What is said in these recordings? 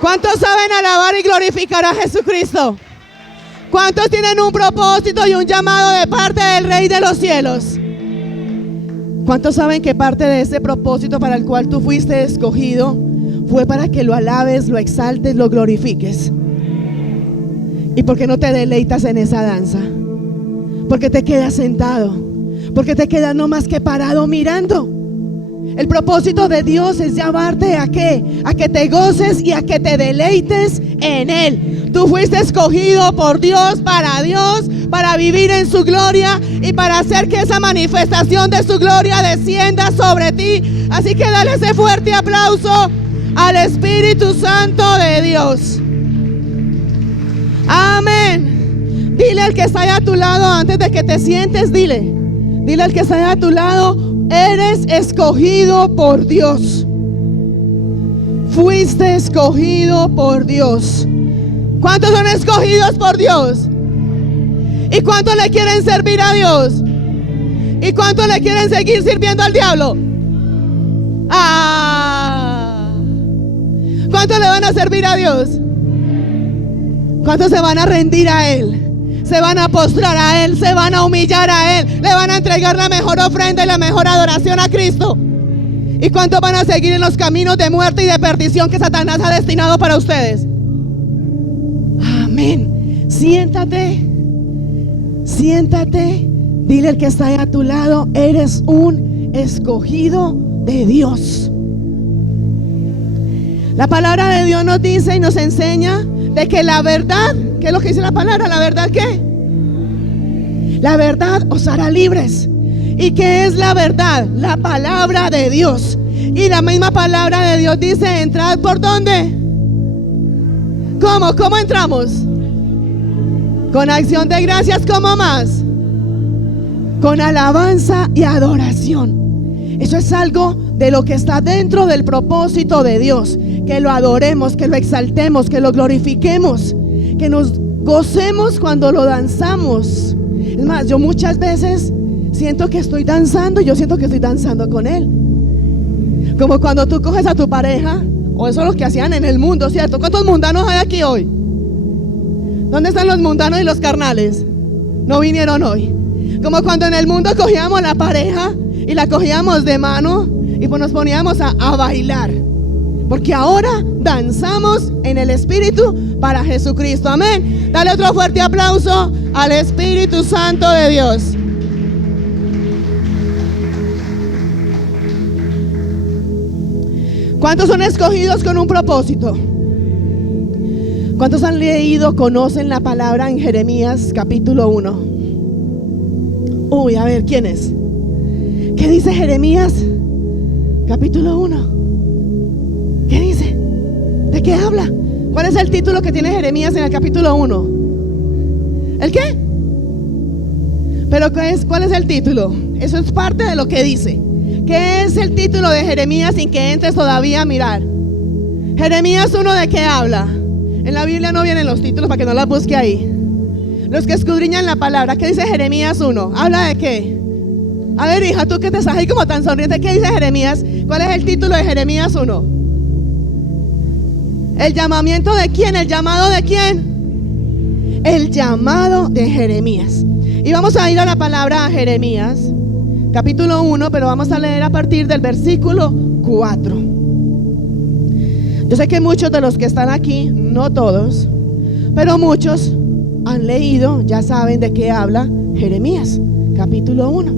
¿Cuántos saben alabar y glorificar a Jesucristo? ¿Cuántos tienen un propósito y un llamado de parte del Rey de los cielos? ¿Cuántos saben que parte de ese propósito para el cual tú fuiste escogido fue para que lo alabes, lo exaltes, lo glorifiques? ¿Y por qué no te deleitas en esa danza? ¿Por qué te quedas sentado? ¿Por qué te quedas no más que parado mirando? El propósito de Dios es llamarte ¿a qué? A que te goces y a que te deleites en Él. Tú fuiste escogido por Dios, para vivir en su gloria y para hacer que esa manifestación de su gloria descienda sobre ti. Así que dale ese fuerte aplauso al Espíritu Santo de Dios. Amén. Dile al que está ahí a tu lado, antes de que te sientes, dile al que está ahí a tu lado: eres escogido por Dios. Fuiste escogido por Dios. ¿Cuántos son escogidos por Dios? ¿Y cuántos le quieren servir a Dios? ¿Y cuántos le quieren seguir sirviendo al diablo? ¿Cuántos le van a servir a Dios? ¿Cuántos se van a rendir a Él? Se van a postrar a Él, se van a humillar a Él, le van a entregar la mejor ofrenda y la mejor adoración a Cristo. ¿Y cuántos van a seguir en los caminos de muerte y de perdición que Satanás ha destinado para ustedes? Amén. Siéntate, dile al que está ahí a tu lado: eres un escogido de Dios. La palabra de Dios nos dice y nos enseña de que la verdad, ¿qué es lo que dice la palabra? ¿La verdad qué? La verdad os hará libres. ¿Y qué es la verdad? La palabra de Dios. Y la misma palabra de Dios dice: entrad ¿por dónde? ¿Cómo entramos? Con acción de gracias. ¿Cómo más? Con alabanza y adoración. Eso es algo de lo que está dentro del propósito de Dios. Que lo adoremos, que lo exaltemos, que lo glorifiquemos, que nos gocemos cuando lo danzamos. Es más, yo muchas veces siento que estoy danzando y yo siento que estoy danzando con Él. Como cuando tú coges a tu pareja, o eso es lo que hacían en el mundo, ¿cierto? ¿Cuántos mundanos hay aquí hoy? ¿Dónde están los mundanos y los carnales? No vinieron hoy. Como cuando en el mundo cogíamos la pareja y la cogíamos de mano y pues nos poníamos a bailar. Porque ahora danzamos en el Espíritu para Jesucristo. Amén. Dale otro fuerte aplauso al Espíritu Santo de Dios. ¿Cuántos son escogidos con un propósito? ¿Cuántos han leído, conocen la palabra en Jeremías capítulo 1? Uy, a ver, ¿quién es? ¿Qué dice Jeremías capítulo 1? ¿Qué dice? ¿De qué habla? ¿Cuál es el título que tiene Jeremías en el capítulo 1? ¿El qué? ¿Pero cuál es el título? Eso es parte de lo que dice. ¿Qué es el título de Jeremías sin que entres todavía a mirar? Jeremías 1, ¿de qué habla? En la Biblia no vienen los títulos para que no las busque ahí. Los que escudriñan la palabra, ¿qué dice Jeremías 1? ¿Habla de qué? A ver, hija, tú que te estás ahí como tan sonriente, ¿qué dice Jeremías? ¿Cuál es el título de Jeremías 1? ¿El llamamiento de quién? ¿El llamado de quién? El llamado de Jeremías. Y vamos a ir a la palabra Jeremías capítulo 1, pero vamos a leer a partir del versículo 4. Yo sé que muchos de los que están aquí, no todos, pero muchos han leído, ya saben de qué habla Jeremías capítulo 1.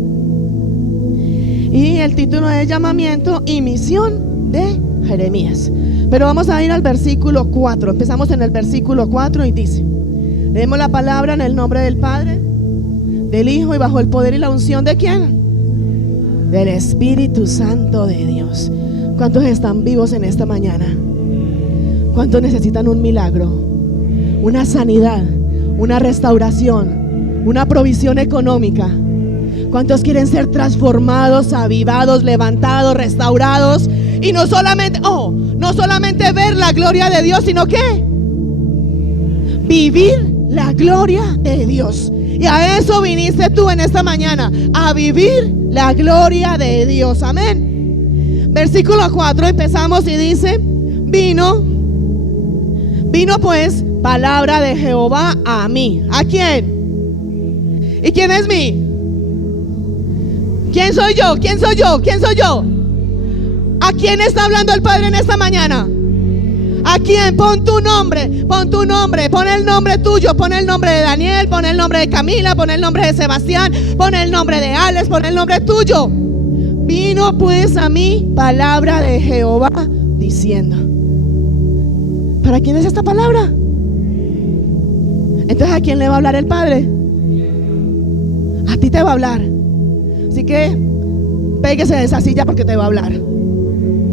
Y el título es llamamiento y misión de Jeremías. Pero vamos a ir al versículo 4. Empezamos en el versículo 4 y dice: leemos la palabra en el nombre del Padre, del Hijo y bajo el poder y la unción ¿de quién? Del Espíritu Santo de Dios. ¿Cuántos están vivos en esta mañana? ¿Cuántos necesitan un milagro? Una sanidad, una restauración, una provisión económica. ¿Cuántos quieren ser transformados, avivados, levantados, restaurados? Y no solamente ver la gloria de Dios, sino que vivir la gloria de Dios. Y a eso viniste tú en esta mañana, a vivir la gloria de Dios. Amén. Versículo 4 empezamos y dice: vino Vino pues palabra de Jehová a mí. ¿A quién? ¿Y quién es mí? ¿Quién soy yo? ¿Quién soy yo? ¿Quién soy yo? ¿A quién está hablando el Padre en esta mañana? ¿A quién? Pon tu nombre, pon tu nombre, pon el nombre tuyo, pon el nombre de Daniel, pon el nombre de Camila, pon el nombre de Sebastián, pon el nombre de Alex, pon el nombre tuyo. Vino pues a mí palabra de Jehová diciendo. ¿Para quién es esta palabra? Entonces, ¿a quién le va a hablar el Padre? A ti te va a hablar. Así que péguese de esa silla porque te va a hablar.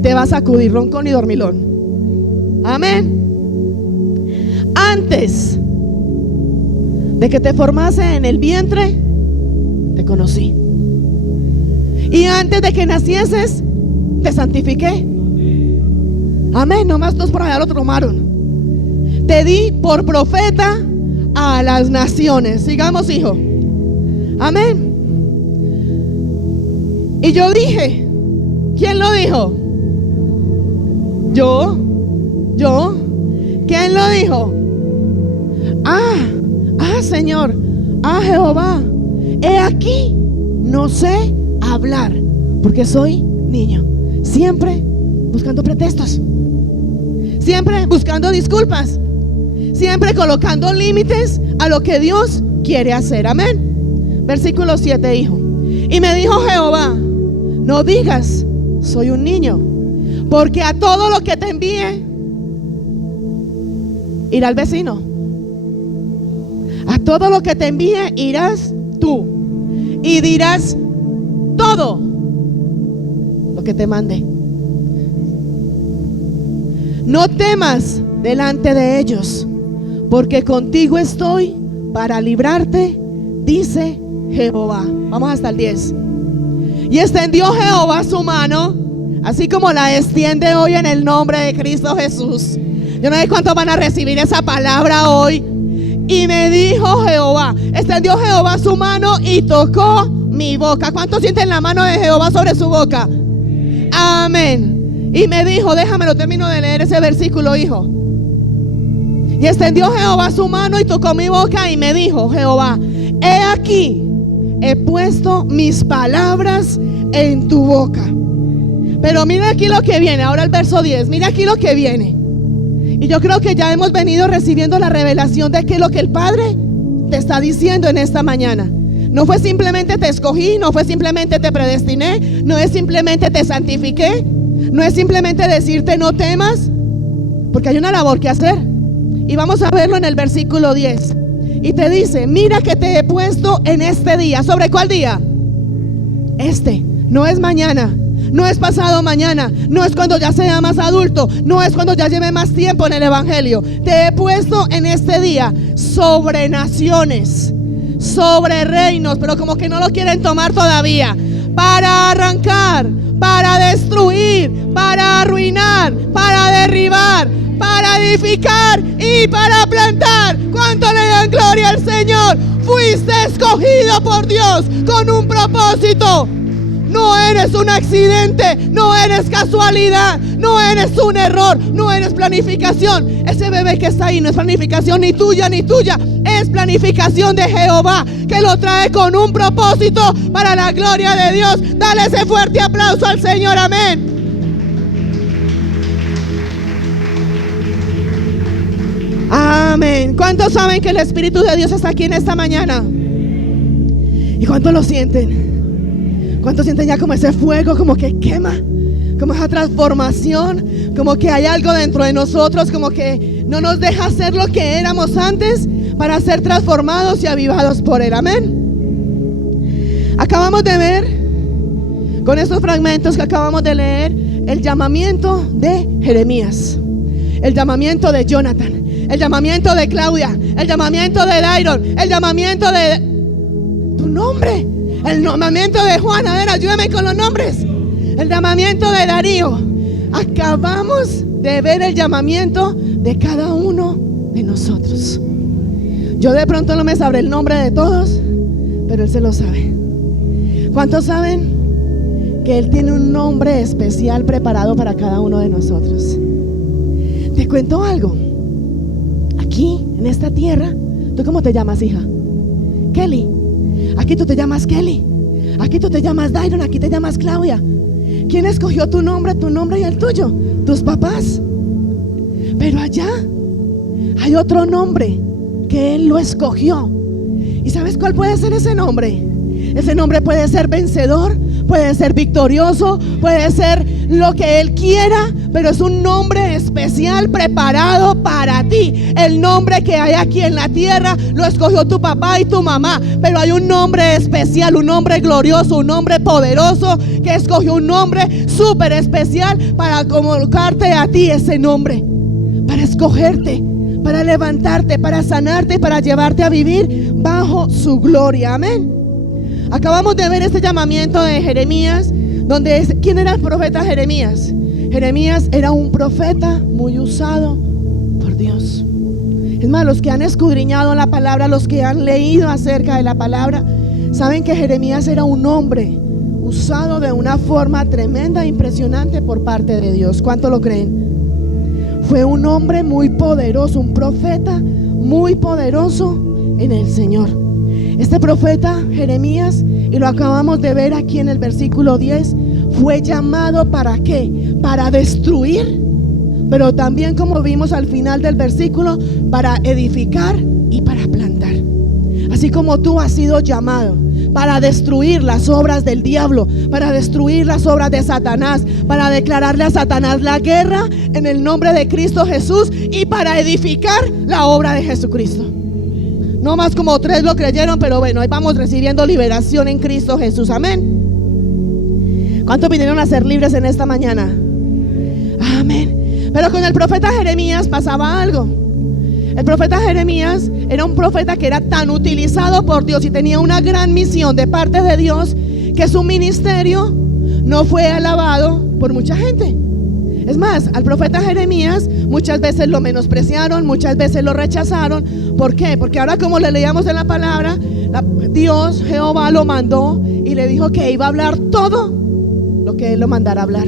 Te va a sacudir roncón y dormilón. Amén. Antes de que te formase en el vientre, te conocí. Y antes de que nacieses, te santifiqué. Amén. Nomás dos por allá lo tomaron. Te di por profeta a las naciones. Sigamos, hijo. Amén. Y yo dije, ¿quién lo dijo? Yo. ¿Quién lo dijo? Señor, Jehová. He aquí, no sé hablar, porque soy niño. Siempre buscando pretextos, siempre buscando disculpas, siempre colocando límites a lo que Dios quiere hacer. Amén. Versículo 7, hijo. Y me dijo Jehová, no digas, soy un niño, porque a todo lo que te envíe, irá el vecino. A todo lo que te envíe, irás tú. Y dirás todo lo que te mande. No temas delante de ellos, porque contigo estoy para librarte, dice Jehová. Vamos hasta el 10. Y extendió Jehová su mano, así como la extiende hoy en el nombre de Cristo Jesús. Yo no sé cuántos van a recibir esa palabra hoy. Y me dijo Jehová, extendió Jehová su mano y tocó mi boca. ¿Cuántos sienten la mano de Jehová sobre su boca? Amén. Y me dijo, déjamelo, termino de leer ese versículo, hijo. Y extendió Jehová su mano y tocó mi boca y me dijo Jehová, he aquí, he puesto mis palabras en tu boca. Pero mira aquí lo que viene, ahora el verso 10, mira aquí lo que viene. Y yo creo que ya hemos venido recibiendo la revelación de qué es lo que el Padre te está diciendo en esta mañana. No fue simplemente te escogí, no fue simplemente te predestiné, no es simplemente te santifiqué, no es simplemente decirte no temas, porque hay una labor que hacer. Y vamos a verlo en el versículo 10. Y te dice, mira que te he puesto en este día. ¿Sobre cuál día? Este, no es mañana. No es pasado mañana, no es cuando ya sea más adulto, no es cuando ya lleve más tiempo en el evangelio. Te he puesto en este día sobre naciones, sobre reinos, pero como que no lo quieren tomar todavía. Para arrancar, para destruir, para arruinar, para derribar, para edificar y para plantar. ¿Cuánto le dan gloria al Señor? Fuiste escogido por Dios con un propósito. No eres un accidente, no eres casualidad, no eres un error, no eres planificación. Ese bebé que está ahí no es planificación ni tuya, es planificación de Jehová, que lo trae con un propósito para la gloria de Dios. Dale ese fuerte aplauso al Señor, amén. Amén. ¿Cuántos saben que el Espíritu de Dios está aquí en esta mañana? ¿Y cuántos lo sienten? ¿Cuántos sienten ya como ese fuego, como que quema, como esa transformación, como que hay algo dentro de nosotros, como que no nos deja ser lo que éramos antes para ser transformados y avivados por Él? Amén. Acabamos de ver, con estos fragmentos que acabamos de leer, el llamamiento de Jeremías, el llamamiento de Jonathan, el llamamiento de Claudia, el llamamiento de Dairon, el llamamiento de tu nombre, el llamamiento de Juan. A ver, ayúdame con los nombres. El llamamiento de Darío. Acabamos de ver el llamamiento de cada uno de nosotros. Yo de pronto no me sabré el nombre de todos, pero Él se lo sabe. ¿Cuántos saben que Él tiene un nombre especial preparado para cada uno de nosotros? Te cuento algo. aquí, en esta tierra. ¿Tú cómo te llamas, hija? Kelly. Aquí tú te llamas Kelly. Aquí tú te llamas Dairon, aquí te llamas Claudia. ¿Quién escogió tu nombre y el tuyo? Tus papás. Pero allá hay otro nombre que Él lo escogió. ¿Y sabes cuál puede ser ese nombre? Ese nombre puede ser vencedor, puede ser victorioso, puede ser lo que Él quiera, pero es un nombre especial preparado para ti. El nombre que hay aquí en la tierra lo escogió tu papá y tu mamá, pero hay un nombre especial, un nombre glorioso, un nombre poderoso que escogió, un nombre súper especial para colocarte a ti ese nombre, para escogerte, para levantarte, para sanarte, para llevarte a vivir bajo su gloria. Amén. Acabamos de ver este llamamiento de Jeremías, ¿quién era el profeta Jeremías? Jeremías era un profeta muy usado por Dios. Es más, los que han escudriñado la palabra, los que han leído acerca de la palabra, saben que Jeremías era un hombre usado de una forma tremenda e impresionante por parte de Dios. ¿Cuánto lo creen? Fue un hombre muy poderoso, un profeta muy poderoso en el Señor. Este profeta Jeremías, y lo acabamos de ver aquí en el versículo 10, fue llamado ¿para qué? Para destruir, pero también, como vimos al final del versículo, para edificar y para plantar. Así como tú has sido llamado para destruir las obras del diablo, para destruir las obras de Satanás, para declararle a Satanás la guerra en el nombre de Cristo Jesús, y para edificar la obra de Jesucristo. No más como 3 lo creyeron, pero bueno, ahí vamos recibiendo liberación en Cristo Jesús. Amén. ¿Cuántos vinieron a ser libres en esta mañana? Amén. Pero con el profeta Jeremías pasaba algo. El profeta Jeremías era un profeta que era tan utilizado por Dios y tenía una gran misión de parte de Dios, que su ministerio no fue alabado por mucha gente. Es más, al profeta Jeremías muchas veces lo menospreciaron, muchas veces lo rechazaron. ¿Por qué? Porque ahora, como le leíamos en la palabra, Dios, Jehová, lo mandó y le dijo que iba a hablar todo lo que Él lo mandara a hablar,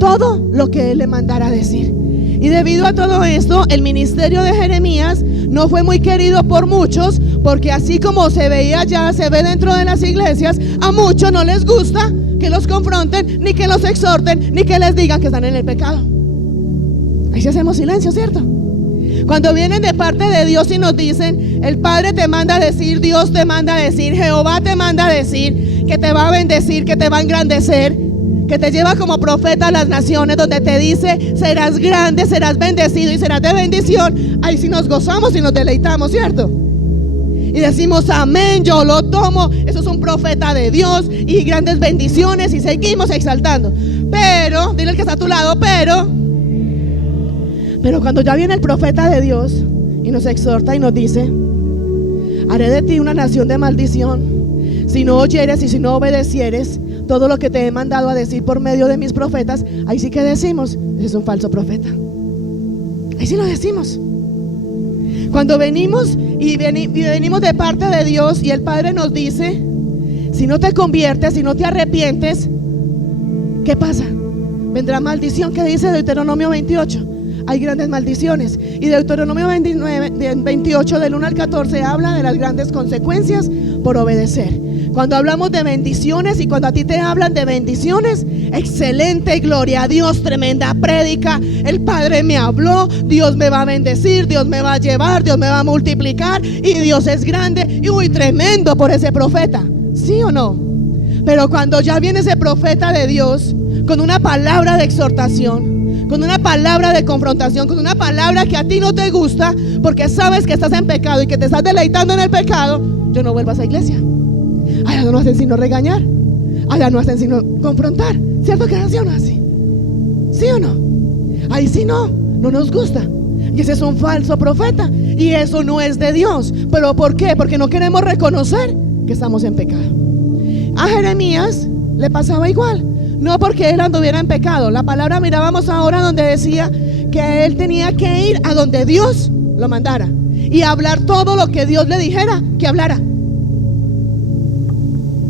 todo lo que Él le mandara a decir. Y debido a todo esto, el ministerio de Jeremías no fue muy querido por muchos, porque así como se veía allá, se ve dentro de las iglesias, a muchos no les gusta que los confronten, ni que los exhorten, ni que les digan que están en el pecado. Ahí sí hacemos silencio, ¿cierto? Cuando vienen de parte de Dios y nos dicen, el Padre te manda a decir, Dios te manda a decir, Jehová te manda a decir, que te va a bendecir, que te va a engrandecer, que te lleva como profeta a las naciones, donde te dice, serás grande, serás bendecido y serás de bendición. Ahí sí nos gozamos y nos deleitamos, ¿cierto? Y decimos, amén, yo lo tomo, eso es un profeta de Dios y grandes bendiciones, y seguimos exaltando. Pero, dile al que está a tu lado, pero cuando ya viene el profeta de Dios y nos exhorta y nos dice, haré de ti una nación de maldición, si no oyeres y si no obedecieres todo lo que te he mandado a decir por medio de mis profetas, ahí sí que decimos, ese es un falso profeta. Ahí sí lo decimos. Cuando venimos y venimos de parte de Dios y el Padre nos dice, si no te conviertes, si no te arrepientes, ¿qué pasa? Vendrá maldición, que dice Deuteronomio 28. Hay grandes maldiciones. Y Deuteronomio 28 del 1 al 14 habla de las grandes consecuencias por obedecer. Cuando hablamos de bendiciones y cuando a ti te hablan de bendiciones, excelente, gloria a Dios, tremenda prédica, el Padre me habló, Dios me va a bendecir, Dios me va a llevar, Dios me va a multiplicar y Dios es grande, y uy, tremendo por ese profeta, ¿sí o no? Pero cuando ya viene ese profeta de Dios con una palabra de exhortación, con una palabra de confrontación, con una palabra que a ti no te gusta porque sabes que estás en pecado y que te estás deleitando en el pecado, yo no vuelvo a esa iglesia. Allá no hacen sino regañar, allá no hacen sino confrontar, ¿cierto que así o no así? ¿Sí o no? Ahí sí no nos gusta. Y ese es un falso profeta y eso no es de Dios. ¿Pero por qué? Porque no queremos reconocer que estamos en pecado. A Jeremías le pasaba igual, no porque él anduviera en pecado. La palabra mirábamos ahora donde decía que él tenía que ir a donde Dios lo mandara y hablar todo lo que Dios le dijera que hablara.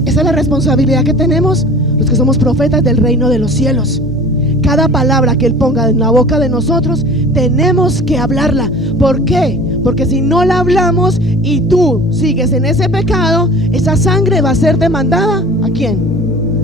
Esa es la responsabilidad que tenemos los que somos profetas del reino de los cielos. Cada palabra que Él ponga en la boca de nosotros, tenemos que hablarla. ¿Por qué? Porque si no la hablamos y tú sigues en ese pecado, esa sangre va a ser demandada. ¿A quién?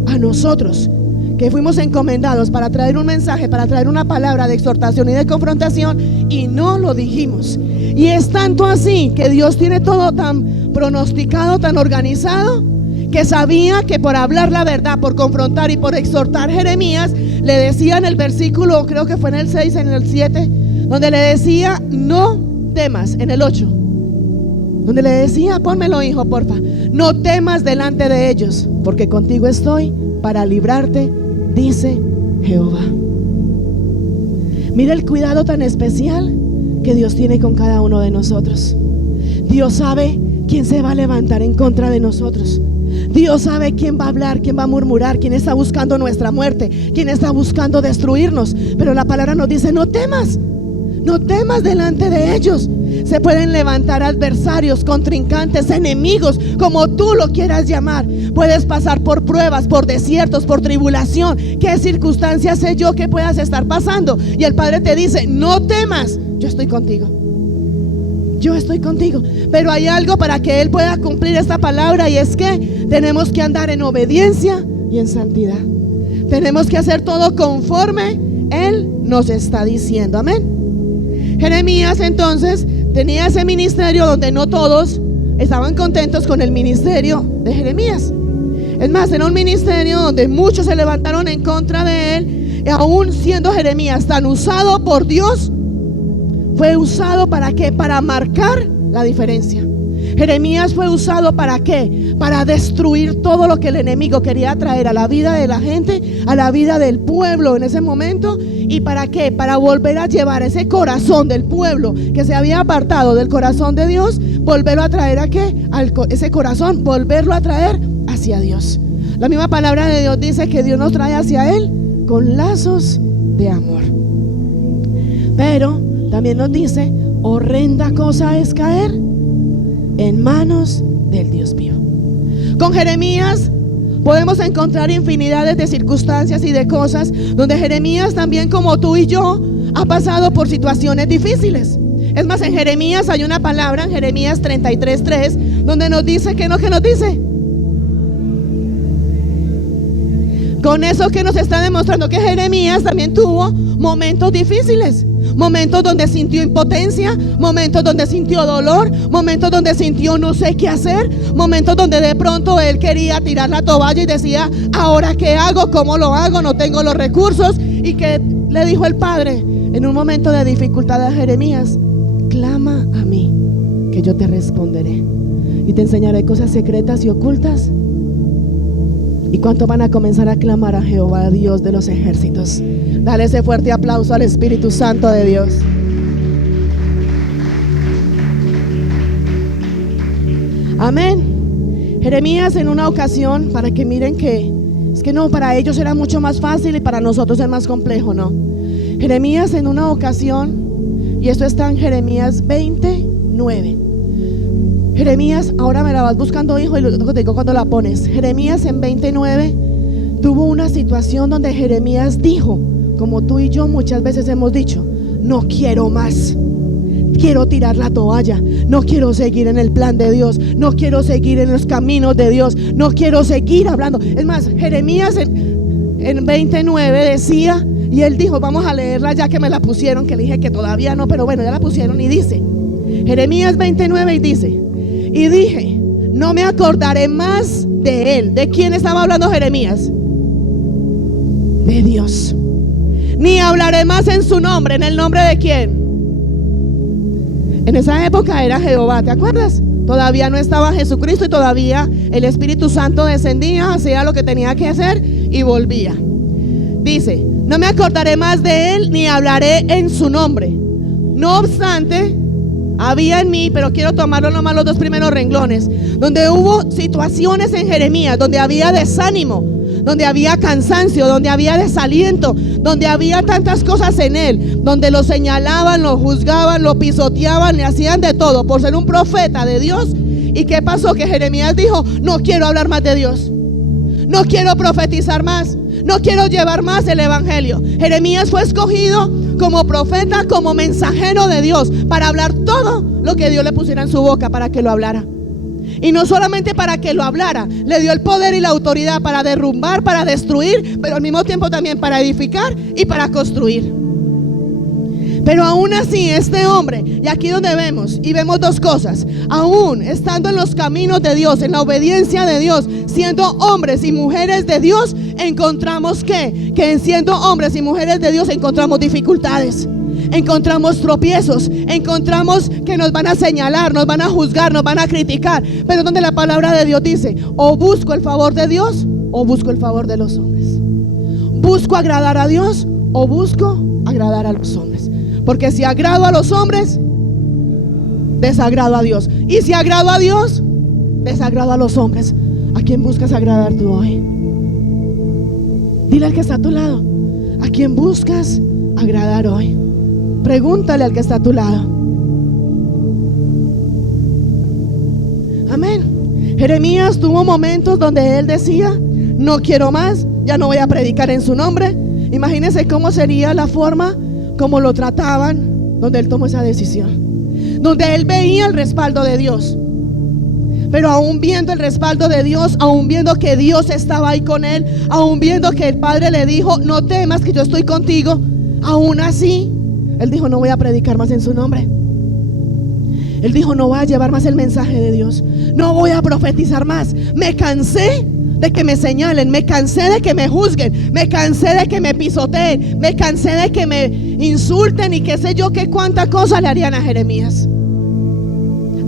A nosotros, que fuimos encomendados para traer un mensaje, para traer una palabra de exhortación y de confrontación, y no lo dijimos. Y es tanto así que Dios tiene todo tan pronosticado, tan organizado, que sabía que por hablar la verdad, por confrontar y por exhortar, Jeremías le decía en el versículo, creo que fue en el 6, en el 7, donde le decía: no temas, en el 8, donde le decía: pónmelo, hijo, porfa, no temas delante de ellos, porque contigo estoy para librarte, dice Jehová. Mira el cuidado tan especial que Dios tiene con cada uno de nosotros. Dios sabe quién se va a levantar en contra de nosotros. Dios sabe quién va a hablar, quién va a murmurar, quién está buscando nuestra muerte, quién está buscando destruirnos. Pero la palabra nos dice: no temas, no temas delante de ellos. Se pueden levantar adversarios, contrincantes, enemigos, como tú lo quieras llamar. Puedes pasar por pruebas, por desiertos, por tribulación. ¿Qué circunstancias sé yo que puedas estar pasando? Y el Padre te dice: no temas, yo estoy contigo. Yo estoy contigo. Pero hay algo para que Él pueda cumplir esta palabra, y es que tenemos que andar en obediencia y en santidad. Tenemos que hacer todo conforme Él nos está diciendo. Amén. Jeremías entonces tenía ese ministerio donde no todos estaban contentos con el ministerio de Jeremías. Es más, era un ministerio donde muchos se levantaron en contra de él. Y aún siendo Jeremías tan usado por Dios, fue usado ¿para qué? Para marcar la diferencia. Jeremías fue usado ¿para qué? Para destruir todo lo que el enemigo quería traer a la vida de la gente, a la vida del pueblo en ese momento. ¿Y para qué? Para volver a llevar ese corazón del pueblo que se había apartado del corazón de Dios, volverlo a traer ¿a qué? Ese corazón, volverlo a traer hacia Dios. La misma palabra de Dios dice que Dios nos trae hacia Él con lazos de amor. Pero también nos dice: horrenda cosa es caer en manos del Dios vivo. Con Jeremías podemos encontrar infinidades de circunstancias y de cosas donde Jeremías, también como tú y yo, ha pasado por situaciones difíciles. Es más, en Jeremías hay una palabra, en Jeremías 33:3, donde nos dice, ¿qué nos dice? Con eso que nos está demostrando que Jeremías también tuvo momentos difíciles, momentos donde sintió impotencia, momentos donde sintió dolor, momentos donde sintió no sé qué hacer, momentos donde de pronto él quería tirar la toalla y decía: ¿ahora qué hago? ¿Cómo lo hago? No tengo los recursos. Y que le dijo el Padre en un momento de dificultad a Jeremías: clama a mí, que yo te responderé y te enseñaré cosas secretas y ocultas. ¿Y cuánto van a comenzar a clamar a Jehová, Dios de los ejércitos? Dale ese fuerte aplauso al Espíritu Santo de Dios. Amén. Jeremías en una ocasión, para que miren que es que no, para ellos era mucho más fácil y para nosotros es más complejo, no. Jeremías en una ocasión, y esto está en Jeremías 29. Jeremías, ahora me la vas buscando, hijo, y luego te digo cuando la pones. Jeremías en 29 tuvo una situación donde Jeremías dijo, como tú y yo muchas veces hemos dicho: no quiero más, quiero tirar la toalla, no quiero seguir en el plan de Dios, no quiero seguir en los caminos de Dios, no quiero seguir hablando. Es más, Jeremías en 29 decía, y él dijo, vamos a leerla ya que me la pusieron, que le dije que todavía no, pero bueno, ya la pusieron, y dice, Jeremías 29 y dice: y dije, no me acordaré más de él. ¿De quién estaba hablando Jeremías? De Dios. Ni hablaré más en su nombre. ¿En el nombre de quién? En esa época era Jehová, ¿te acuerdas? Todavía no estaba Jesucristo y todavía el Espíritu Santo descendía, hacía lo que tenía que hacer y volvía. Dice, no me acordaré más de él ni hablaré en su nombre. No obstante, había en mí, pero quiero tomarlo nomás los dos primeros renglones, donde hubo situaciones en Jeremías, donde había desánimo, donde había cansancio, donde había desaliento, donde había tantas cosas en él, donde lo señalaban, lo juzgaban, lo pisoteaban, le hacían de todo por ser un profeta de Dios. ¿Y qué pasó? Que Jeremías dijo, no quiero hablar más de Dios, no quiero profetizar más, no quiero llevar más el evangelio. Jeremías fue escogido como profeta, como mensajero de Dios, para hablar todo lo que Dios le pusiera en su boca para que lo hablara. Y no solamente para que lo hablara, le dio el poder y la autoridad para derrumbar, para destruir, pero al mismo tiempo también para edificar y para construir. Pero aún así este hombre, y aquí donde vemos, y vemos dos cosas, aún estando en los caminos de Dios, en la obediencia de Dios, siendo hombres y mujeres de Dios, encontramos que siendo hombres y mujeres de Dios encontramos dificultades, encontramos tropiezos, encontramos que nos van a señalar, nos van a juzgar, nos van a criticar, pero donde la palabra de Dios dice, o busco el favor de Dios o busco el favor de los hombres, busco agradar a Dios o busco agradar a los hombres. Porque si agrado a los hombres, desagrado a Dios. Y si agrado a Dios, desagrado a los hombres. ¿A quién buscas agradar tú hoy? Dile al que está a tu lado, ¿a quién buscas agradar hoy? Pregúntale al que está a tu lado. Amén. Jeremías tuvo momentos donde él decía, no quiero más, ya no voy a predicar en su nombre. Imagínense cómo sería la forma como lo trataban, donde él tomó esa decisión, donde él veía el respaldo de Dios. Pero aún viendo el respaldo de Dios, aún viendo que Dios estaba ahí con él, aún viendo que el Padre le dijo, no temas que yo estoy contigo, aún así, él dijo, no voy a predicar más en su nombre. Él dijo, no voy a llevar más el mensaje de Dios, no voy a profetizar más. Me cansé de que me señalen, me cansé de que me juzguen, me cansé de que me pisoteen, me cansé de que me insulten y qué sé yo qué cuánta cosa le harían a Jeremías.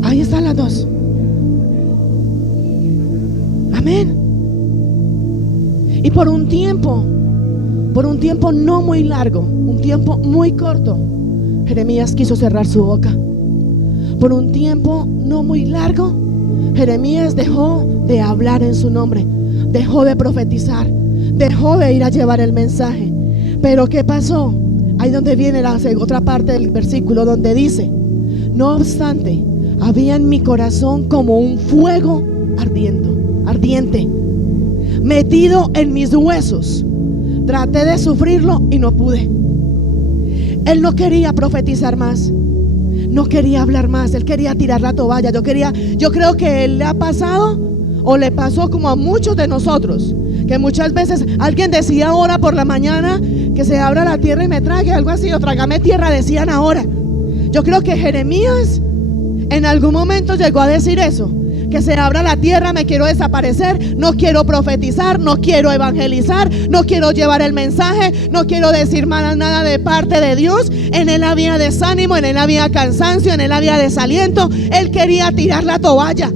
Ahí están las dos. Amén. Y por un tiempo no muy largo, un tiempo muy corto, Jeremías quiso cerrar su boca. Por un tiempo no muy largo, Jeremías dejó de hablar en su nombre, dejó de profetizar, dejó de ir a llevar el mensaje. Pero ¿qué pasó? Ahí donde viene la otra parte del versículo, donde dice, no obstante, había en mi corazón como un fuego ardiente, metido en mis huesos. Traté de sufrirlo y no pude. Él no quería profetizar más, no quería hablar más, él quería tirar la toalla. Yo creo que él le ha pasado o le pasó como a muchos de nosotros, que muchas veces alguien decía ahora por la mañana que se abra la tierra y me trague, algo así, o trágame tierra, decían ahora. Yo creo que Jeremías en algún momento llegó a decir eso, que se abra la tierra, me quiero desaparecer, no quiero profetizar, no quiero evangelizar, no quiero llevar el mensaje, no quiero decir nada de parte de Dios. En él había desánimo, en él había cansancio, en él había desaliento. Él quería tirar la toalla,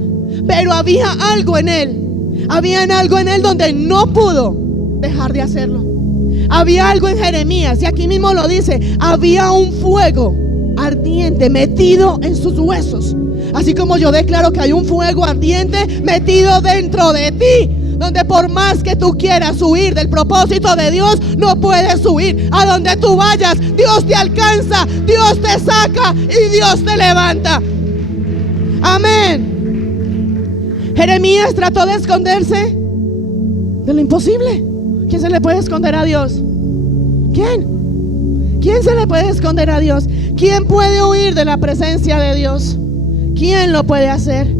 pero había algo en él donde no pudo dejar de hacerlo. Había algo en Jeremías, y aquí mismo lo dice, había un fuego ardiente metido en sus huesos. Así como yo declaro que hay un fuego ardiente metido dentro de ti, donde por más que tú quieras huir del propósito de Dios, no puedes huir. A donde tú vayas, Dios te alcanza, Dios te saca y Dios te levanta. Amén. Jeremías trató de esconderse de lo imposible. ¿Quién se le puede esconder a Dios? ¿Quién se le puede esconder a Dios? ¿Quién puede huir de la presencia de Dios? ¿Quién lo puede hacer?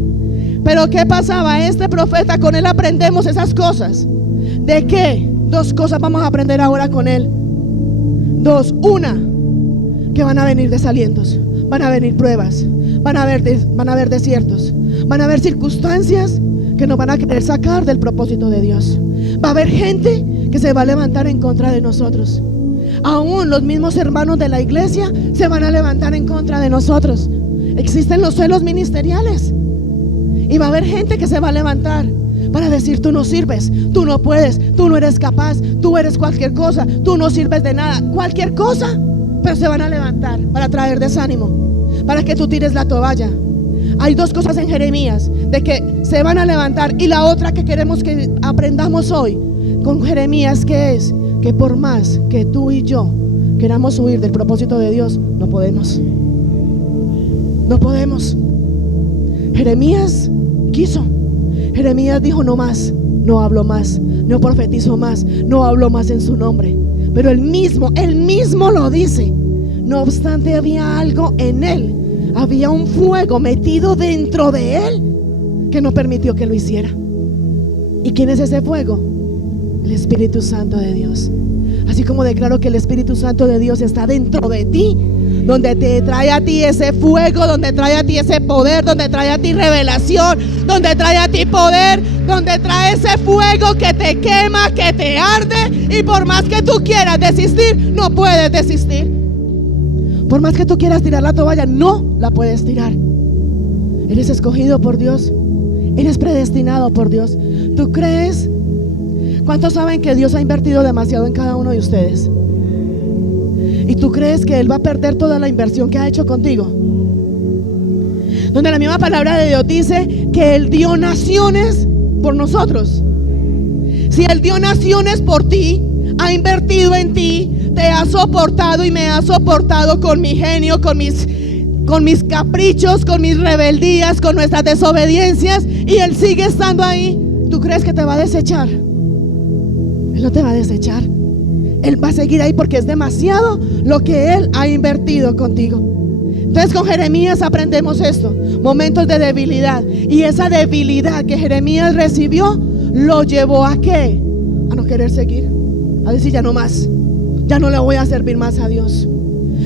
Pero ¿qué pasaba? Este profeta, con él aprendemos esas cosas. ¿De qué? Dos cosas vamos a aprender ahora con él. Dos. Una, que van a venir desalientos, van a venir pruebas, van a haber desiertos, van a haber circunstancias que nos van a querer sacar del propósito de Dios. Va a haber gente que se va a levantar en contra de nosotros. Aún los mismos hermanos de la iglesia se van a levantar en contra de nosotros. Existen los celos ministeriales, y va a haber gente que se va a levantar para decir, tú no sirves, tú no puedes, tú no eres capaz, tú eres cualquier cosa, tú no sirves de nada, cualquier cosa. Pero se van a levantar para traer desánimo, para que tú tires la toalla. Hay dos cosas en Jeremías, de que se van a levantar, y la otra que queremos que aprendamos hoy con Jeremías, que es que por más que tú y yo queramos huir del propósito de Dios, no podemos. No podemos. Jeremías quiso. Jeremías dijo, no más, no hablo más, no profetizo más, no hablo más en su nombre. Pero él mismo lo dice. No obstante, había algo en él. Había un fuego metido dentro de él que no permitió que lo hiciera. ¿Y quién es ese fuego? El Espíritu Santo de Dios. Así como declaro que el Espíritu Santo de Dios está dentro de ti, donde te trae a ti ese fuego, donde trae a ti ese poder, donde trae a ti revelación, donde trae a ti poder, donde trae ese fuego que te quema, que te arde, y por más que tú quieras desistir, no puedes desistir. Por más que tú quieras tirar la toalla, no la puedes tirar. Eres escogido por Dios, eres predestinado por Dios. ¿Tú crees? ¿Cuántos saben que Dios ha invertido demasiado en cada uno de ustedes? ¿Y tú crees que Él va a perder toda la inversión que ha hecho contigo? Donde la misma palabra de Dios dice que Él dio naciones por nosotros. Si Él dio naciones por ti, ha invertido en ti, te ha soportado y me ha soportado con mi genio, con mis caprichos, con mis rebeldías, con nuestras desobediencias, y Él sigue estando ahí. ¿Tú crees que te va a desechar? Él no te va a desechar. Él va a seguir ahí porque es demasiado lo que Él ha invertido contigo. Entonces con Jeremías aprendemos esto, momentos de debilidad, y esa debilidad que Jeremías recibió lo llevó ¿a qué? A no querer seguir, a decir ya no más, ya no le voy a servir más a Dios,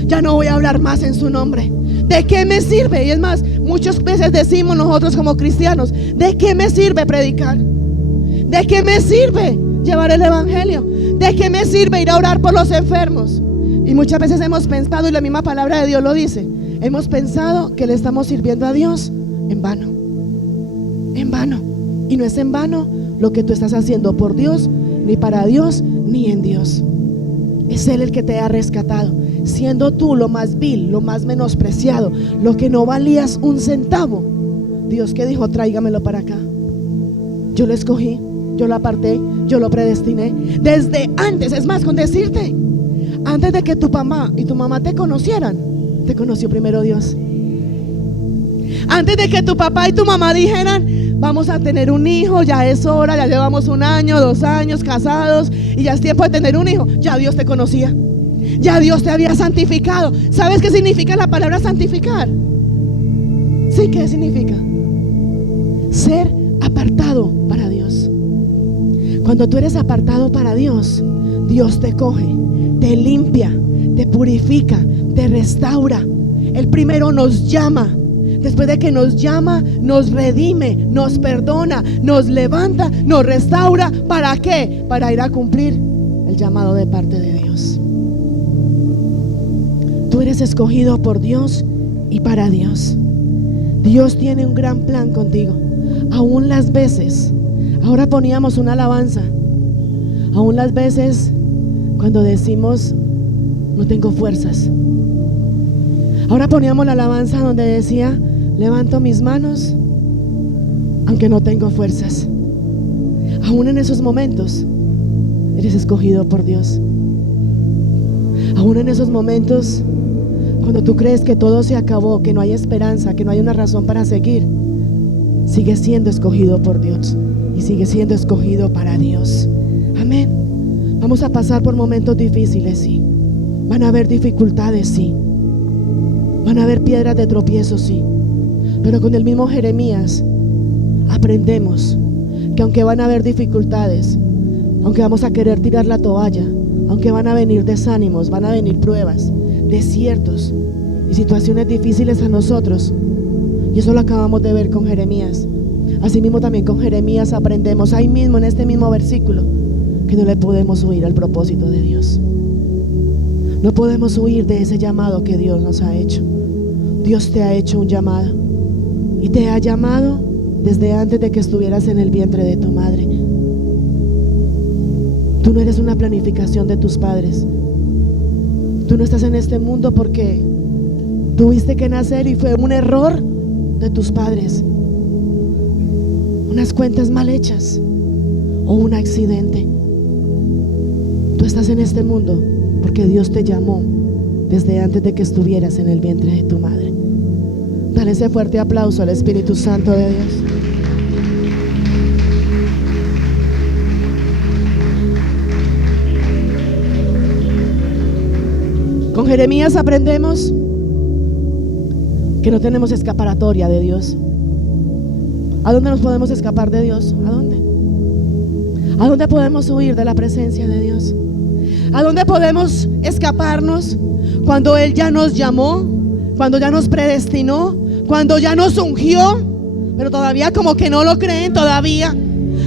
ya no voy a hablar más en su nombre. ¿De qué me sirve? Y es más, muchas veces decimos nosotros como cristianos, ¿de qué me sirve predicar? ¿De qué me sirve llevar el evangelio? ¿De qué me sirve ir a orar por los enfermos? Y muchas veces hemos pensado, y la misma palabra de Dios lo dice, hemos pensado que le estamos sirviendo a Dios en vano. En vano. Y no es en vano lo que tú estás haciendo por Dios, ni para Dios, ni en Dios. Es Él el que te ha rescatado, siendo tú lo más vil, lo más menospreciado, lo que no valías un centavo. Dios que dijo, tráigamelo para acá. Yo lo escogí, yo lo aparté, yo lo predestiné desde antes. Es más, con decirte, antes de que tu papá y tu mamá te conocieran, te conoció primero Dios. Antes de que tu papá y tu mamá dijeran, vamos a tener un hijo, ya es hora, ya llevamos 1 año, 2 años casados y ya es tiempo de tener un hijo, ya Dios te conocía, ya Dios te había santificado. ¿Sabes qué significa la palabra santificar? Sí, ¿qué significa? Ser apartado para Dios. Cuando tú eres apartado para Dios, Dios te coge, te limpia, te purifica, te restaura. Él primero nos llama. Después de que nos llama, nos redime, nos perdona, nos levanta, nos restaura. ¿Para qué? Para ir a cumplir el llamado de parte de Dios. Tú eres escogido por Dios y para Dios. Dios tiene un gran plan contigo. Aún las veces, ahora poníamos una alabanza, aún las veces cuando decimos no tengo fuerzas. Ahora poníamos la alabanza donde decía levanto mis manos aunque no tengo fuerzas. Aún en esos momentos eres escogido por Dios. Aún en esos momentos cuando tú crees que todo se acabó, que no hay esperanza, que no hay una razón para seguir, sigues siendo escogido por Dios y sigues siendo escogido para Dios. Amén. Vamos a pasar por momentos difíciles, sí. Van a haber dificultades, sí. Van a haber piedras de tropiezo, sí. Pero con el mismo Jeremías aprendemos que aunque van a haber dificultades, aunque vamos a querer tirar la toalla, aunque van a venir desánimos, van a venir pruebas, desiertos y situaciones difíciles a nosotros, y eso lo acabamos de ver con Jeremías. Asimismo también con Jeremías aprendemos ahí mismo en este mismo versículo que no le podemos huir al propósito de Dios. No podemos huir de ese llamado que Dios nos ha hecho. Dios te ha hecho un llamado y te ha llamado desde antes de que estuvieras en el vientre de tu madre. Tú no eres una planificación de tus padres. Tú no estás en este mundo porque tuviste que nacer y fue un error de tus padres, unas cuentas mal hechas o un accidente. Tú estás en este mundo porque Dios te llamó desde antes de que estuvieras en el vientre de tu madre. Dale ese fuerte aplauso al Espíritu Santo de Dios. Con Jeremías aprendemos que no tenemos escapatoria de Dios. ¿A dónde nos podemos escapar de Dios? ¿A dónde? ¿A dónde podemos huir de la presencia de Dios? ¿A dónde podemos escaparnos cuando Él ya nos llamó, cuando ya nos predestinó, cuando ya nos ungió, pero todavía como que no lo creen todavía?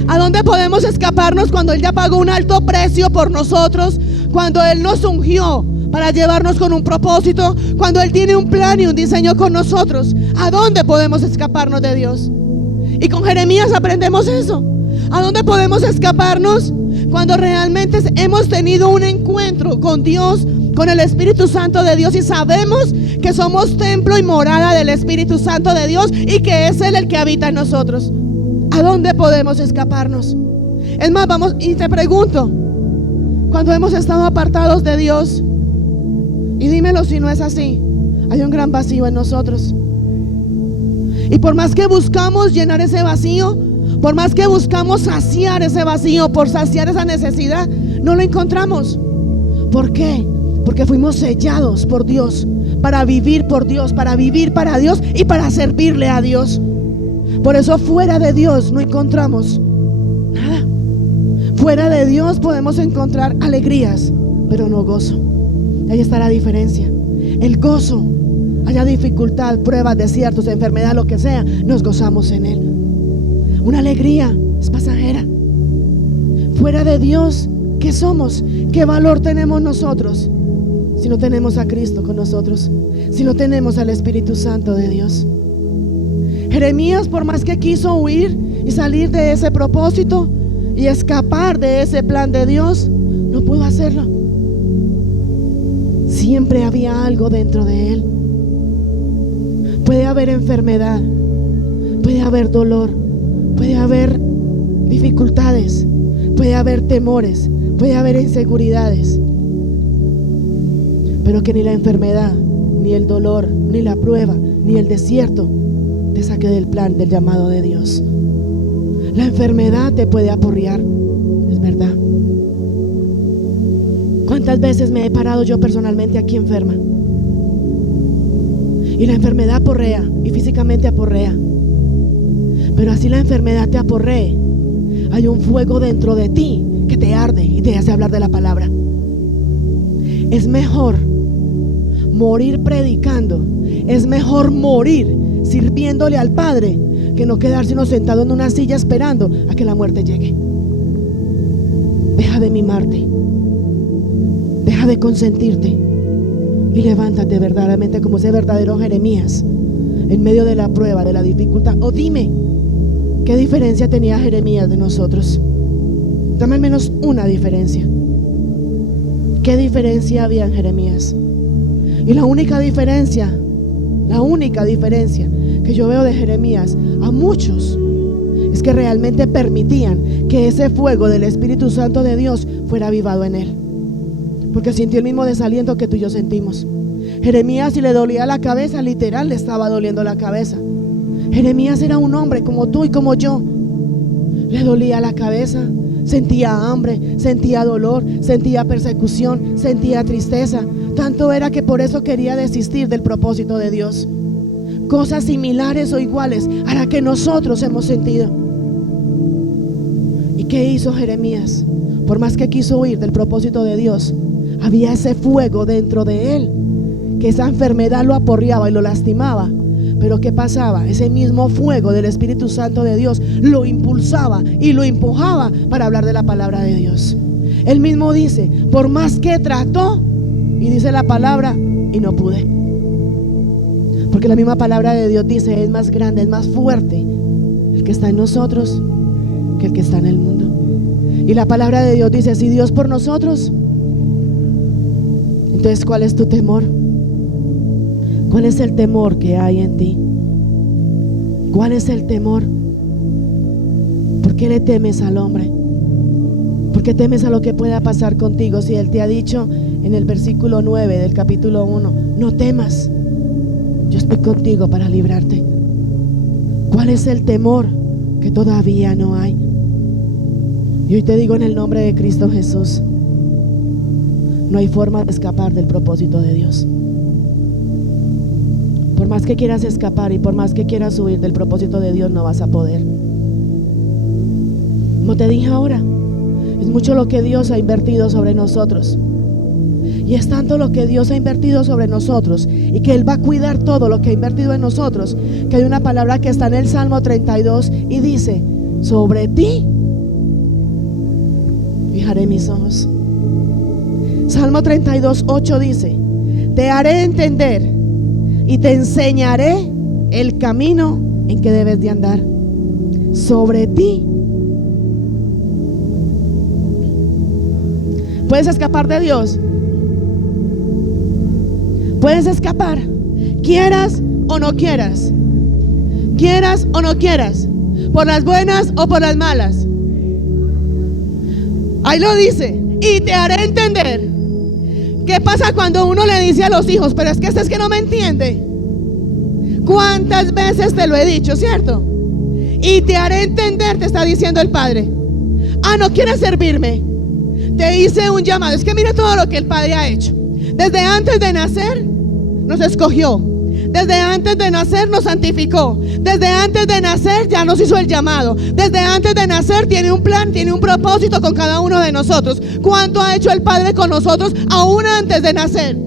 ¿A dónde podemos escaparnos cuando Él ya pagó un alto precio por nosotros, cuando Él nos ungió para llevarnos con un propósito, cuando Él tiene un plan y un diseño con nosotros? ¿A dónde podemos escaparnos de Dios? Y con Jeremías aprendemos eso. ¿A dónde podemos escaparnos? Cuando realmente hemos tenido un encuentro con Dios, con el Espíritu Santo de Dios, y sabemos que somos templo y morada del Espíritu Santo de Dios y que es Él el que habita en nosotros. ¿A dónde podemos escaparnos? Es más, vamos y te pregunto, cuando hemos estado apartados de Dios, y dímelo si no es así, hay un gran vacío en nosotros. Y por más que buscamos llenar ese vacío, por más que buscamos saciar ese vacío, por saciar esa necesidad, no lo encontramos. ¿Por qué? Porque fuimos sellados por Dios para vivir por Dios, para vivir para Dios y para servirle a Dios. Por eso fuera de Dios no encontramos nada. Fuera de Dios podemos encontrar alegrías, pero no gozo. Ahí está la diferencia. El gozo, haya dificultad, pruebas, desiertos, enfermedad, lo que sea, nos gozamos en Él. Una alegría es pasajera. Fuera de Dios, ¿qué somos? ¿Qué valor tenemos nosotros si no tenemos a Cristo con nosotros? Si no tenemos al Espíritu Santo de Dios. Jeremías, por más que quiso huir y salir de ese propósito y escapar de ese plan de Dios, no pudo hacerlo. Siempre había algo dentro de él. Puede haber enfermedad, puede haber dolor, puede haber dificultades, puede haber temores, puede haber inseguridades, pero que ni la enfermedad, ni el dolor, ni la prueba, ni el desierto te saque del plan, del llamado de Dios. La enfermedad te puede aporrear, es verdad. ¿Cuántas veces me he parado yo personalmente aquí enferma? Y la enfermedad aporrea, y físicamente aporrea. Pero así la enfermedad te aporree, hay un fuego dentro de ti que te arde y te hace hablar de la palabra. Es mejor morir predicando, es mejor morir sirviéndole al Padre, que no quedarse uno sentado en una silla esperando a que la muerte llegue. Deja de mimarte, deja de consentirte y levántate verdaderamente como ese verdadero Jeremías en medio de la prueba, de la dificultad. O dime, ¿qué diferencia tenía Jeremías de nosotros? Dame al menos una diferencia. ¿Qué diferencia había en Jeremías? Y la única diferencia que yo veo de Jeremías a muchos es que realmente permitían que ese fuego del Espíritu Santo de Dios fuera avivado en él, porque sintió el mismo desaliento que tú y yo sentimos. Jeremías, si le dolía la cabeza, literal le estaba doliendo la cabeza. Jeremías era un hombre como tú y como yo. Le dolía la cabeza, sentía hambre, sentía dolor, sentía persecución, sentía tristeza. Tanto era que por eso quería desistir del propósito de Dios. Cosas similares o iguales a las que nosotros hemos sentido. ¿Y qué hizo Jeremías? Por más que quiso huir del propósito de Dios, había ese fuego dentro de él, que esa enfermedad lo aporreaba y lo lastimaba. Pero ¿qué pasaba? Ese mismo fuego del Espíritu Santo de Dios lo impulsaba y lo empujaba para hablar de la palabra de Dios. Él mismo dice, por más que trató, y dice la palabra, y no pude. Porque la misma palabra de Dios dice, es más grande, es más fuerte el que está en nosotros que el que está en el mundo. Y la palabra de Dios dice, si Dios por nosotros, entonces ¿cuál es tu temor? ¿Cuál es el temor que hay en ti? ¿Cuál es el temor? ¿Por qué le temes al hombre? ¿Por qué temes a lo que pueda pasar contigo? Si Él te ha dicho en el versículo 9 del capítulo 1, no temas, yo estoy contigo para librarte. ¿Cuál es el temor que todavía no hay? Y hoy te digo en el nombre de Cristo Jesús, no hay forma de escapar del propósito de Dios. Por más que quieras escapar y por más que quieras huir del propósito de Dios, no vas a poder. Como te dije ahora, es mucho lo que Dios ha invertido sobre nosotros. Y es tanto lo que Dios ha invertido sobre nosotros y que Él va a cuidar todo lo que ha invertido en nosotros, que hay una palabra que está en el Salmo 32 y dice: sobre ti fijaré mis ojos. Salmo 32:8 dice: te haré entender y te enseñaré el camino en que debes de andar. Sobre ti. ¿Puedes escapar de Dios? Puedes escapar, quieras o no quieras, quieras o no quieras, por las buenas o por las malas. Ahí lo dice: y te haré entender. ¿Qué pasa cuando uno le dice a los hijos: pero es que no me entiende? ¿Cuántas veces te lo he dicho, cierto? Y te haré entender, te está diciendo el Padre. Ah, ¿no quieres servirme? Te hice un llamado. Es que mira todo lo que el Padre ha hecho. Desde antes de nacer nos escogió. Desde antes de nacer nos santificó. Desde antes de nacer ya nos hizo el llamado. Desde antes de nacer tiene un plan, tiene un propósito con cada uno de nosotros. ¿Cuánto ha hecho el Padre con nosotros aún antes de nacer?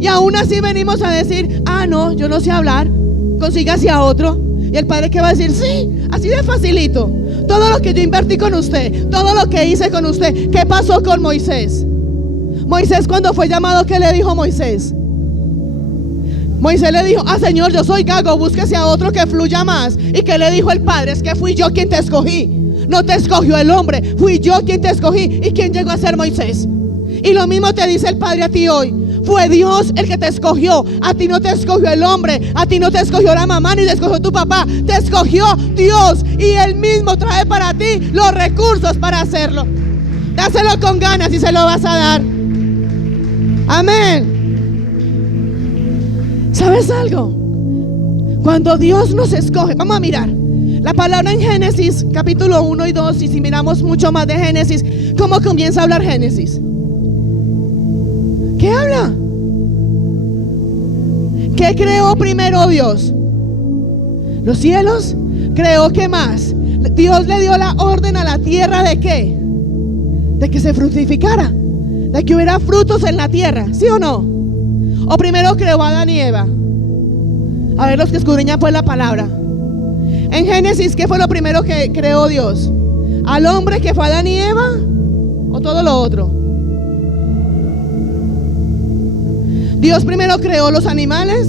Y aún así venimos a decir: ah, no, yo no sé hablar, consígase a otro. Y el Padre, ¿qué va a decir? Sí, así de facilito. Todo lo que yo invertí con usted, todo lo que hice con usted. ¿Qué pasó con Moisés? Moisés, cuando fue llamado, ¿qué le dijo Moisés? Moisés le dijo: ah, Señor, yo soy gago, búsquese a otro que fluya más. ¿Y qué le dijo el Padre? Es que fui yo quien te escogí. No te escogió el hombre, fui yo quien te escogí. ¿Y quién llegó a ser Moisés? Y lo mismo te dice el Padre a ti hoy. Fue Dios el que te escogió. A ti no te escogió el hombre, a ti no te escogió la mamá, ni te escogió tu papá. Te escogió Dios, y Él mismo trae para ti los recursos para hacerlo. Dáselo con ganas y se lo vas a dar. Amén. ¿Sabes algo? Cuando Dios nos escoge, vamos a mirar la palabra en Génesis capítulo 1 y 2. Y si miramos mucho más de Génesis, ¿cómo comienza a hablar Génesis? ¿Qué habla? ¿Qué creó primero Dios? Los cielos. ¿Creó qué más? Dios le dio la orden a la tierra ¿de qué? De que se fructificara, de que hubiera frutos en la tierra, ¿sí o no? ¿O primero creó a Adán y Eva? A ver, los que escudriñan pues la palabra. En Génesis, ¿qué fue lo primero que creó Dios? ¿Al hombre, que fue Adán y Eva? ¿O todo lo otro? Dios primero creó los animales,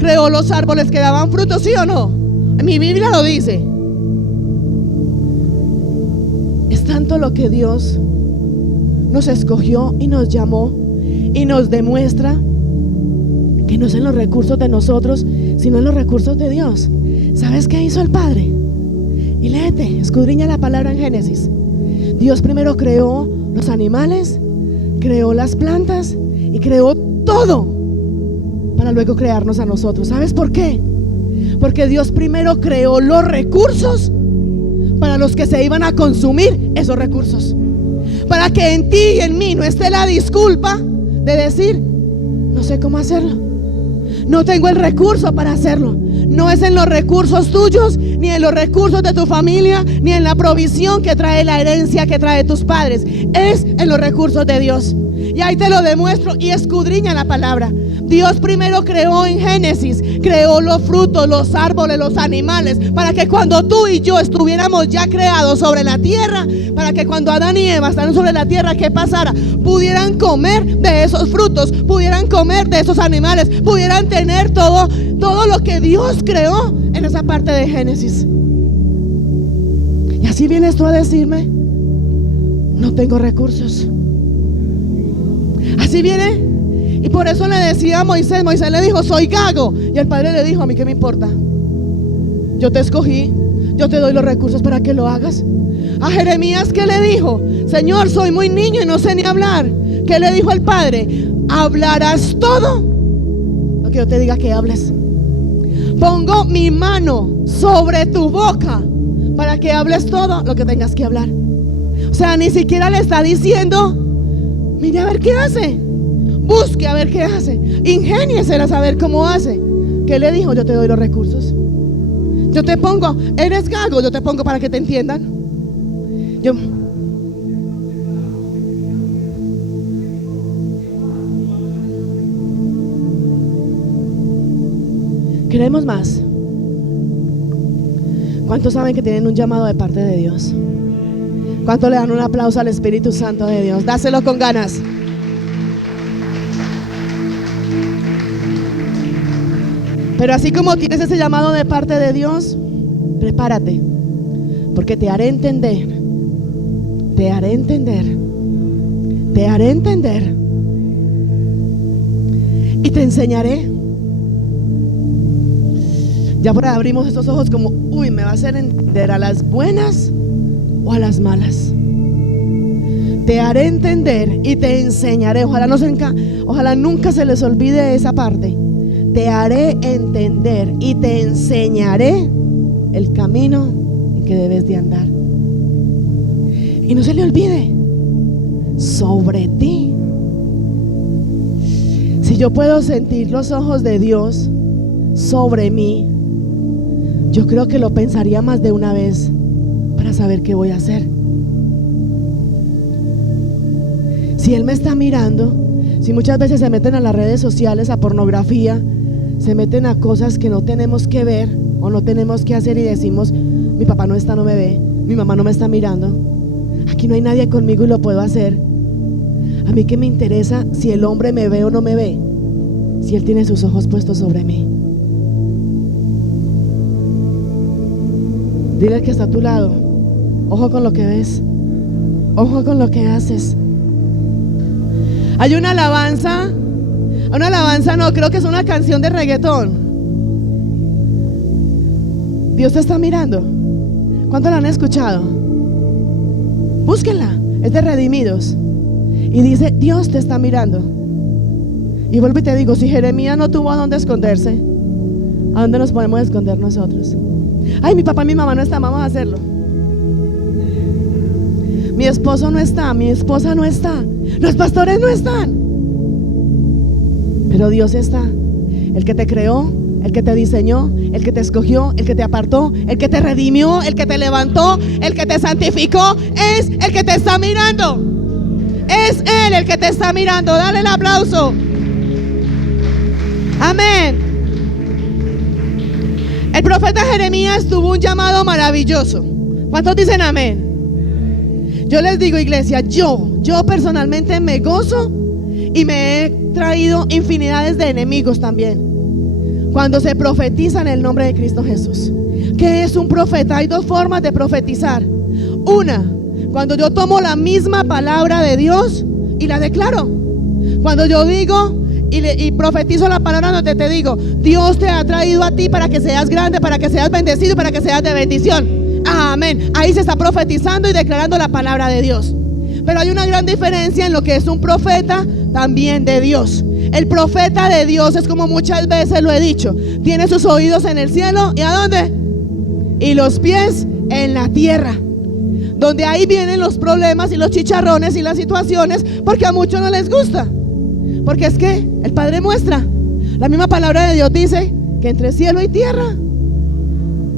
creó los árboles que daban frutos, ¿sí o no? En mi Biblia lo dice. Es tanto lo que Dios nos escogió y nos llamó y nos demuestra que no es en los recursos de nosotros, sino en los recursos de Dios. ¿Sabes qué hizo el Padre? Y léete, escudriña la palabra en Génesis. Dios primero creó los animales, creó las plantas y creó todo para luego crearnos a nosotros. ¿Sabes por qué? Porque Dios primero creó los recursos para los que se iban a consumir esos recursos, para que en ti y en mí no esté la disculpa de decir: no sé cómo hacerlo, no tengo el recurso para hacerlo. No es en los recursos tuyos, ni en los recursos de tu familia, ni en la provisión que trae la herencia que trae tus padres. Es en los recursos de Dios. Y ahí te lo demuestro, y escudriña la palabra. Dios primero creó en Génesis, creó los frutos, los árboles, los animales, para que cuando tú y yo estuviéramos ya creados sobre la tierra, para que cuando Adán y Eva estaban sobre la tierra, ¿qué pasara? Pudieran comer de esos frutos, pudieran comer de esos animales, pudieran tener todo lo que Dios creó en esa parte de Génesis. Y así vienes tú a decirme: no tengo recursos. Así viene. Y por eso le decía a Moisés le dijo: soy gago. Y el Padre le dijo: a mí qué me importa, yo te escogí, yo te doy los recursos para que lo hagas. A Jeremías, ¿qué le dijo? Señor, soy muy niño y no sé ni hablar. ¿Qué le dijo el Padre? Hablarás todo lo que yo te diga que hables. Pongo mi mano sobre tu boca para que hables todo lo que tengas que hablar. O sea, ni siquiera le está diciendo: Mire a ver qué hace. Busque a ver qué hace. Ingéniese a saber cómo hace. ¿Qué le dijo? Yo te doy los recursos. Yo te pongo, eres gago, yo te pongo para que te entiendan. Queremos más. ¿Cuántos saben que tienen un llamado de parte de Dios? ¿Cuántos le dan un aplauso al Espíritu Santo de Dios? Dáselo con ganas. Pero así como tienes ese llamado de parte de Dios, prepárate, porque te haré entender, te haré entender, te haré entender y te enseñaré. Ya por ahí abrimos estos ojos como, uy, me va a hacer entender a las buenas o a las malas. Te haré entender y te enseñaré. Ojalá nunca se les olvide esa parte. Te haré entender y te enseñaré el camino en que debes de andar. Y no se le olvide, sobre ti. Si yo puedo sentir los ojos de Dios sobre mí, yo creo que lo pensaría más de una vez para saber qué voy a hacer. Si Él me está mirando, si muchas veces se meten a las redes sociales, a pornografía, se meten a cosas que no tenemos que ver o no tenemos que hacer y decimos, mi papá no está, no me ve, mi mamá no me está mirando, aquí no hay nadie conmigo y lo puedo hacer. A mí qué me interesa si el hombre me ve o no me ve, si Él tiene sus ojos puestos sobre mí. Dile al que está a tu lado, ojo con lo que ves, ojo con lo que haces. Hay una alabanza no, creo que es una canción de reggaetón. Dios te está mirando. ¿Cuántos la han escuchado? Búsquenla, es de Redimidos. Y dice, Dios te está mirando. Y vuelvo y te digo, si Jeremías no tuvo a dónde esconderse, ¿a dónde nos podemos esconder nosotros? Ay, mi papá y mi mamá no están, vamos a hacerlo. Mi esposo no está, mi esposa no está, los pastores no están. Pero Dios está, el que te creó, el que te diseñó, el que te escogió, el que te apartó, el que te redimió, el que te levantó, el que te santificó, es el que te está mirando. Es Él el que te está mirando. Dale el aplauso. Amén. El profeta Jeremías tuvo un llamado maravilloso. ¿Cuántos dicen amén? Yo les digo, iglesia, yo personalmente me gozo y me he traído infinidades de enemigos también cuando se profetiza en el nombre de Cristo Jesús. ¿Qué es un profeta? Hay dos formas de profetizar. Una, cuando yo tomo la misma palabra de Dios y la declaro. Cuando yo digo y profetizo la palabra donde te digo, Dios te ha traído a ti para que seas grande, para que seas bendecido, para que seas de bendición. Amén. Ahí se está profetizando y declarando la palabra de Dios. Pero hay una gran diferencia en lo que es un profeta también de Dios. El profeta de Dios es como muchas veces lo he dicho, tiene sus oídos en el cielo. ¿Y a dónde? Y los pies en la tierra, donde ahí vienen los problemas y los chicharrones y las situaciones, porque a muchos no les gusta. Porque es que el Padre muestra, la misma palabra de Dios dice que entre cielo y tierra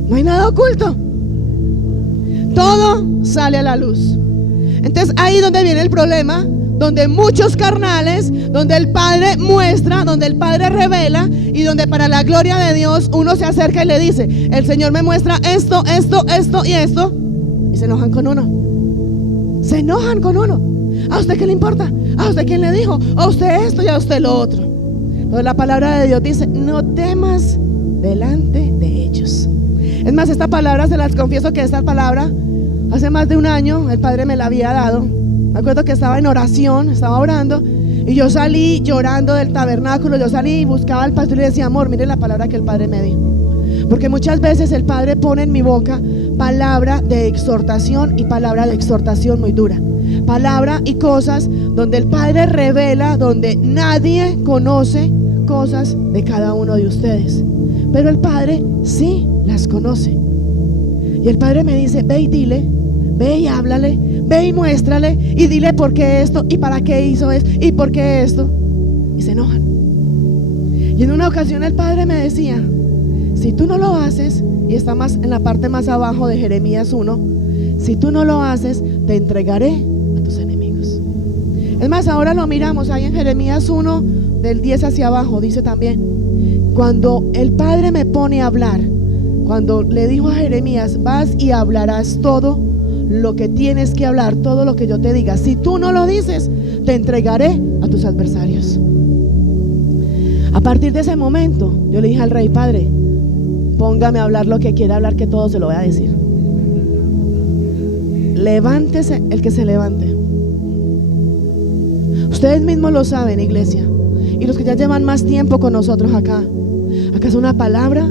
no hay nada oculto, todo sale a la luz. Entonces ahí donde viene el problema, donde muchos carnales, donde el Padre muestra, donde el Padre revela, y donde para la gloria de Dios uno se acerca y le dice, el Señor me muestra esto, esto, esto y esto, y se enojan con uno. Se enojan con uno. ¿A usted qué le importa? ¿A usted quién le dijo? ¿A usted esto y a usted lo otro? Pero la palabra de Dios dice, no temas delante de ellos. Es más, esta palabra se las confieso que esta palabra hace más de un año el Padre me la había dado. Me acuerdo que estaba en oración, estaba orando, y yo salí llorando del tabernáculo. Yo salí y buscaba al pastor y le decía, amor, mire la palabra que el Padre me dio. Porque muchas veces el Padre pone en mi boca palabra de exhortación y palabra de exhortación muy dura. Palabra y cosas donde el Padre revela, donde nadie conoce cosas de cada uno de ustedes, pero el Padre sí las conoce. Y el Padre me dice, ve y dile, ve y háblale, Ve y muéstrale y dile por qué esto y para qué hizo esto y por qué esto. Y se enojan. Y en una ocasión el Padre me decía: si tú no lo haces, y está más en la parte más abajo de Jeremías 1, si tú no lo haces, te entregaré a tus enemigos. Es más, ahora lo miramos ahí en Jeremías 1, del 10 hacia abajo, dice también: cuando el Padre me pone a hablar, cuando le dijo a Jeremías: vas y hablarás todo lo que tienes que hablar, todo lo que yo te diga, si tú no lo dices, te entregaré a tus adversarios. A partir de ese momento, yo le dije al Rey: Padre, póngame a hablar lo que quiera hablar, que todo se lo voy a decir. Levántese el que se levante. Ustedes mismos lo saben, iglesia, y los que ya llevan más tiempo con nosotros acá es una palabra,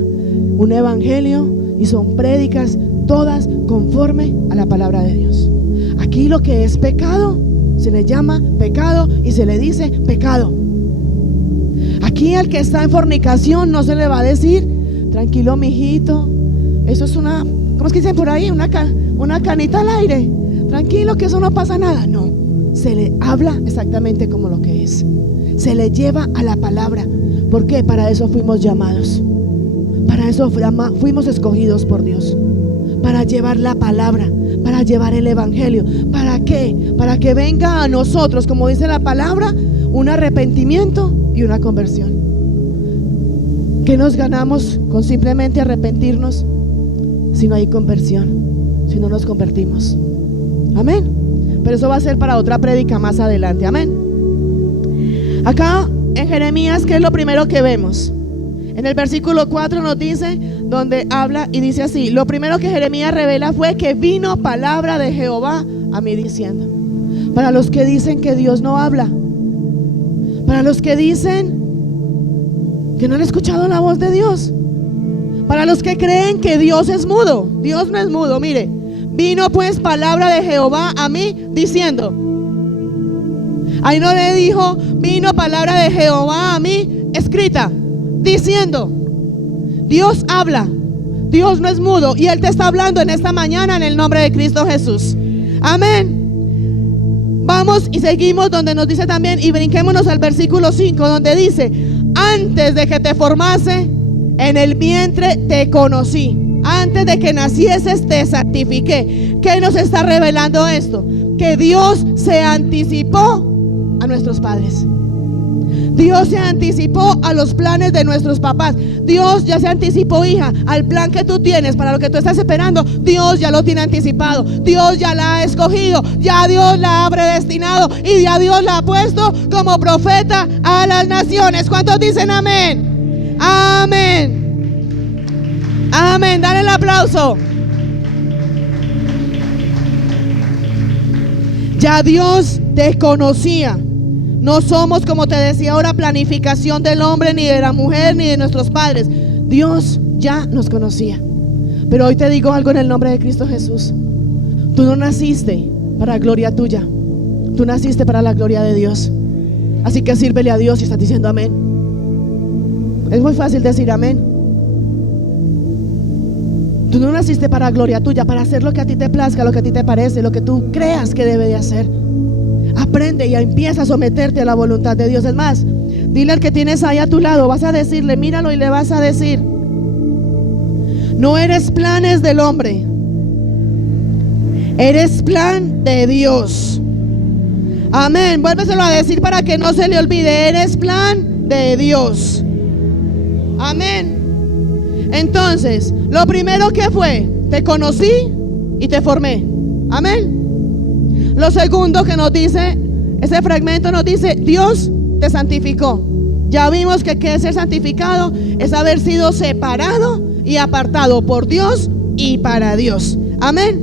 un evangelio, y son prédicas todas conforme a la palabra de Dios. Aquí lo que es pecado se le llama pecado y se le dice pecado. Aquí al que está en fornicación no se le va a decir: tranquilo, mijito, eso es una, ¿cómo es que dicen por ahí? Una canita al aire, tranquilo, que eso no pasa nada. No, se le habla exactamente como lo que es. Se le lleva a la palabra. ¿Por qué? Para eso fuimos llamados. Para eso fuimos escogidos por Dios. Para llevar la palabra, para llevar el evangelio. ¿Para qué? Para que venga a nosotros, como dice la palabra, un arrepentimiento y una conversión. ¿Qué nos ganamos con simplemente arrepentirnos si no hay conversión? Si no nos convertimos. Amén. Pero eso va a ser para otra prédica más adelante. Amén. Acá en Jeremías, ¿qué es lo primero que vemos? En el versículo 4 nos dice, donde habla y dice así: lo primero que Jeremías revela fue que vino palabra de Jehová a mí diciendo. Para los que dicen que Dios no habla, para los que dicen que no han escuchado la voz de Dios, para los que creen que Dios es mudo. Dios no es mudo. Mire, vino pues palabra de Jehová a mí diciendo. Ahí no le dijo: vino palabra de Jehová a mí escrita, diciendo. Dios habla, Dios no es mudo, y Él te está hablando en esta mañana en el nombre de Cristo Jesús. Amén. Vamos y seguimos donde nos dice también, y brinquémonos al versículo 5, donde dice: antes de que te formase en el vientre te conocí, antes de que nacieses te santifiqué. ¿Qué nos está revelando esto? Que Dios se anticipó a nuestros padres. Dios se anticipó a los planes de nuestros papás. Dios ya se anticipó, hija, al plan que tú tienes, para lo que tú estás esperando. Dios ya lo tiene anticipado. Dios ya la ha escogido. Ya Dios la ha predestinado. Y ya Dios la ha puesto como profeta a las naciones. ¿Cuántos dicen amén? Amén. Amén. Dale el aplauso. Ya Dios te conocía. No somos, como te decía ahora, planificación del hombre, ni de la mujer, ni de nuestros padres. Dios ya nos conocía. Pero hoy te digo algo en el nombre de Cristo Jesús. Tú no naciste para gloria tuya. Tú naciste para la gloria de Dios. Así que sírvele a Dios y estás diciendo amén. Es muy fácil decir amén. Tú no naciste para gloria tuya, para hacer lo que a ti te plazca, lo que a ti te parece, lo que tú creas que debe de hacer. Aprende y empieza a someterte a la voluntad de Dios. Es más, dile al que tienes ahí a tu lado, vas a decirle, míralo y le vas a decir: no eres planes del hombre, eres plan de Dios. Amén. Vuélveselo a decir para que no se le olvide: eres plan de Dios. Amén. Entonces, lo primero que fue: te conocí y te formé. Amén. Lo segundo que nos dice, ese fragmento nos dice: Dios te santificó. Ya vimos que es ser santificado, es haber sido separado y apartado por Dios y para Dios. Amén.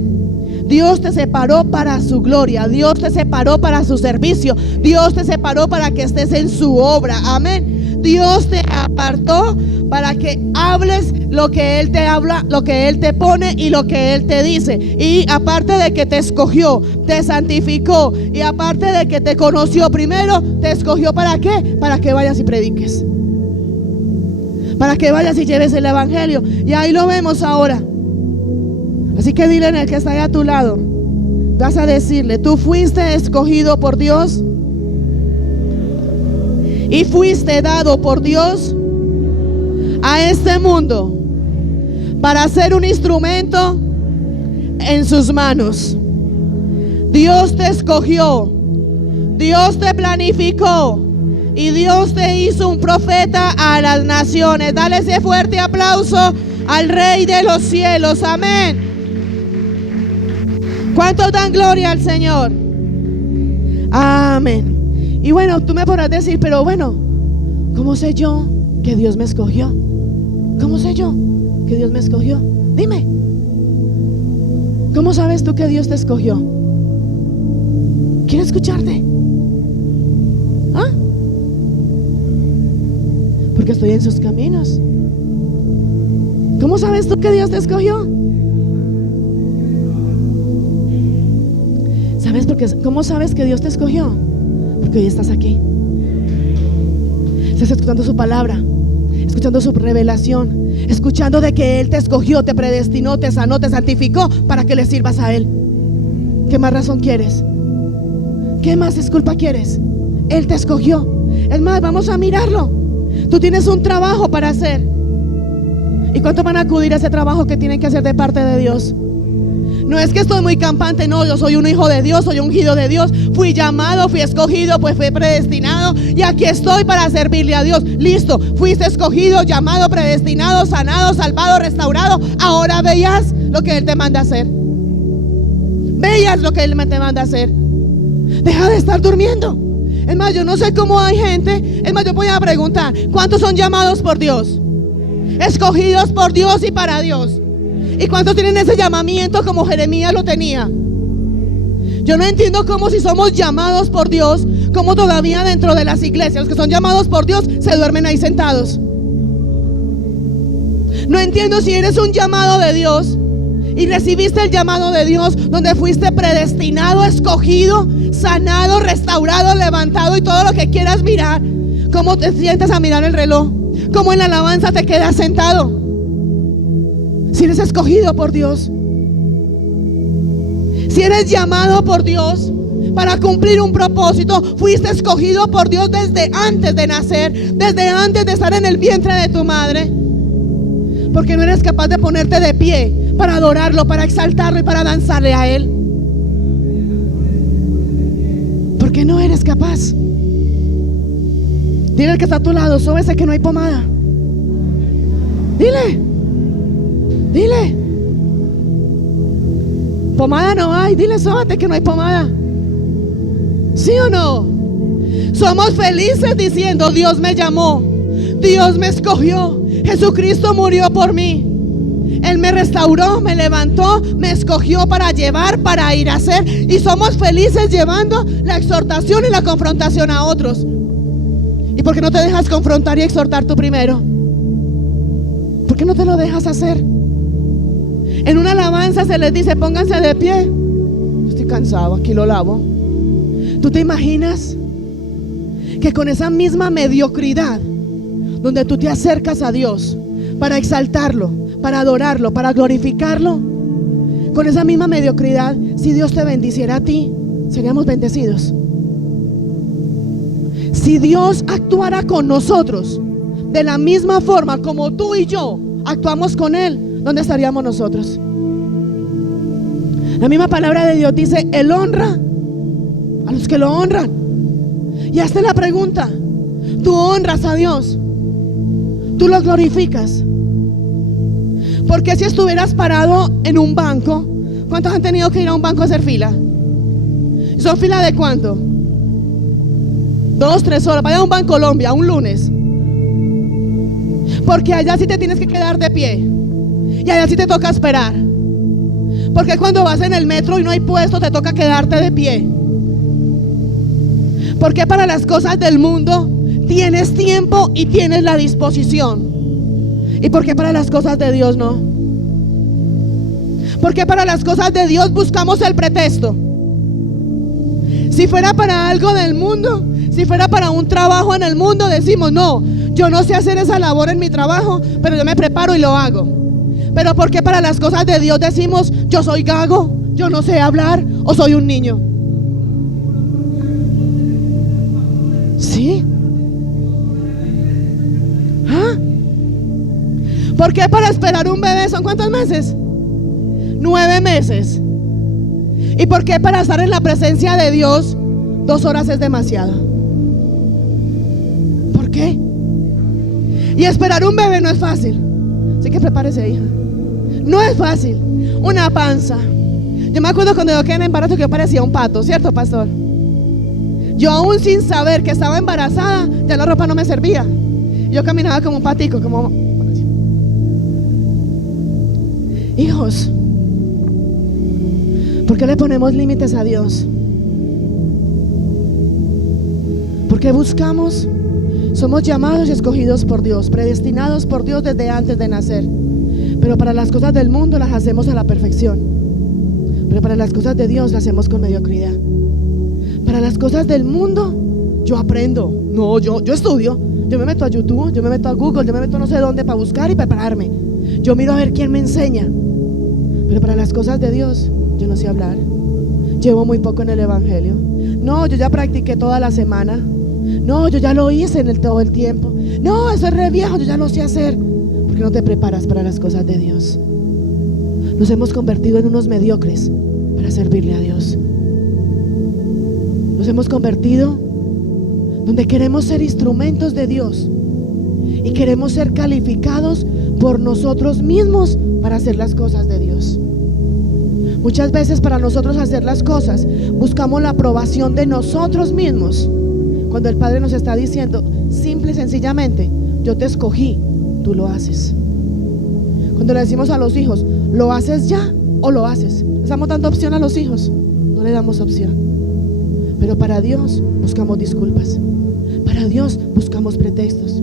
Dios te separó para su gloria. Dios te separó para su servicio. Dios te separó para que estés en su obra. Amén. Dios te apartó para que hables lo que Él te habla, lo que Él te pone y lo que Él te dice. Y aparte de que te escogió, te santificó, y aparte de que te conoció primero, te escogió ¿para qué? Para que vayas y prediques, para que vayas y lleves el evangelio. Y ahí lo vemos ahora. Así que dile al que está ahí a tu lado: Vas a decirle: tú fuiste escogido por Dios y fuiste dado por Dios a este mundo para ser un instrumento en sus manos. Dios te escogió, Dios te planificó y Dios te hizo un profeta a las naciones. Dale ese fuerte aplauso al Rey de los cielos. Amén. ¿Cuántos dan gloria al Señor? Amén. Y bueno, tú me podrás decir: pero bueno, ¿cómo sé yo que Dios me escogió? ¿Cómo sé yo que Dios me escogió? Dime, ¿cómo sabes tú que Dios te escogió? Quiero escucharte. ¿Ah? Porque estoy en sus caminos. ¿Cómo sabes tú que Dios te escogió? ¿Sabes por qué? ¿Cómo sabes que Dios te escogió? Porque hoy estás aquí. Estás escuchando su palabra, escuchando su revelación, escuchando de que Él te escogió, te predestinó, te sanó, te santificó para que le sirvas a Él. ¿Qué más razón quieres? ¿Qué más disculpa quieres? Él te escogió. Es más, vamos a mirarlo. Tú tienes un trabajo para hacer. ¿Y cuántos van a acudir a ese trabajo que tienen que hacer de parte de Dios? No es que estoy muy campante, no, yo soy un hijo de Dios, soy ungido de Dios, fui llamado, fui escogido, pues fui predestinado y aquí estoy para servirle a Dios. Listo, fuiste escogido, llamado, predestinado, sanado, salvado, restaurado. Ahora veas lo que Él te manda a hacer. Veas lo que Él te manda a hacer. Deja de estar durmiendo. Es más, yo no sé cómo hay gente. Es más, yo voy a preguntar: ¿cuántos son llamados por Dios? Escogidos por Dios y para Dios. ¿Y cuántos tienen ese llamamiento como Jeremías lo tenía? Yo no entiendo cómo, si somos llamados por Dios, cómo todavía dentro de las iglesias los que son llamados por Dios se duermen ahí sentados. No entiendo si eres un llamado de Dios y recibiste el llamado de Dios, donde fuiste predestinado, escogido, sanado, restaurado, levantado y todo lo que quieras mirar. ¿Cómo te sientas a mirar el reloj? ¿Cómo en la alabanza te quedas sentado? Si eres escogido por Dios, si eres llamado por Dios para cumplir un propósito, fuiste escogido por Dios desde antes de nacer, desde antes de estar en el vientre de tu madre. Porque no eres capaz de ponerte de pie para adorarlo, para exaltarlo y para danzarle a Él. ¿Por qué no eres capaz? Dile al que está a tu lado: sóbese que no hay pomada. Dile. Dile, pomada no hay. Dile: sóbate que no hay pomada. ¿Sí o no? Somos felices diciendo: Dios me llamó, Dios me escogió, Jesucristo murió por mí, Él me restauró, me levantó, me escogió para llevar, para ir a hacer. Y somos felices llevando la exhortación y la confrontación a otros. ¿Y por qué no te dejas confrontar y exhortar tú primero? ¿Por qué no te lo dejas hacer? En una alabanza se les dice: pónganse de pie. Estoy cansado, aquí lo lavo. ¿Tú te imaginas que con esa misma mediocridad, donde tú te acercas a Dios para exaltarlo, para adorarlo, para glorificarlo, con esa misma mediocridad, si Dios te bendiciera a ti, seríamos bendecidos? Si Dios actuara con nosotros de la misma forma como tú y yo actuamos con Él, ¿dónde estaríamos nosotros? La misma palabra de Dios dice: Él honra a los que lo honran. Y hazte la pregunta: ¿tú honras a Dios? ¿Tú lo glorificas? Porque si estuvieras parado en un banco, ¿cuántos han tenido que ir a un banco a hacer fila? ¿Son fila de cuánto? 2, 3 horas. Vaya a un Banco Colombia un lunes, porque allá sí te tienes que quedar de pie y allá sí te toca esperar. Porque cuando vas en el metro y no hay puesto, te toca quedarte de pie. Porque para las cosas del mundo tienes tiempo y tienes la disposición. ¿Y por qué para las cosas de Dios no? Porque para las cosas de Dios buscamos el pretexto. Si fuera para algo del mundo, si fuera para un trabajo en el mundo, decimos: no, yo no sé hacer esa labor en mi trabajo, pero yo me preparo y lo hago. Pero ¿por qué para las cosas de Dios decimos: yo soy gago, yo no sé hablar, ¿O soy un niño? ¿Sí? ¿Ah? ¿Por qué para esperar un bebé son cuántos meses? 9 meses. ¿Y por qué para estar en la presencia de Dios 2 horas es demasiado? ¿Por qué? Y esperar un bebé no es fácil. Así que prepárese, hija. No es fácil. Una panza. Yo me acuerdo cuando yo quedé en embarazo que yo parecía un pato, ¿cierto, pastor? Yo aún sin saber que estaba embarazada, ya la ropa no me servía. Yo caminaba como un patico, como... Hijos, ¿por qué le ponemos límites a Dios? Porque buscamos, somos llamados y escogidos por Dios, predestinados por Dios desde antes de nacer. Pero para las cosas del mundo las hacemos a la perfección. Pero para las cosas de Dios las hacemos con mediocridad. Para las cosas del mundo yo aprendo. No, yo estudio. Yo me meto a YouTube, yo me meto a Google, yo me meto no sé dónde para buscar y prepararme. Yo miro a ver quién me enseña. Pero para las cosas de Dios yo no sé hablar. Llevo muy poco en el evangelio. No, yo ya practiqué toda la semana. No, yo ya lo hice todo el tiempo. No, eso es re viejo, yo ya lo sé hacer. ¿Por qué no te preparas para las cosas de Dios? Nos hemos convertido en unos mediocres para servirle a Dios. Nos hemos convertido donde queremos ser instrumentos de Dios y queremos ser calificados por nosotros mismos para hacer las cosas de Dios. Muchas veces para nosotros hacer las cosas buscamos la aprobación de nosotros mismos, cuando el Padre nos está diciendo simple y sencillamente: yo te escogí, tú lo haces. Cuando le decimos a los hijos: ¿lo haces ya o lo haces? ¿Le estamos dando opción a los hijos? No le damos opción. Pero para Dios buscamos disculpas. Para Dios buscamos pretextos.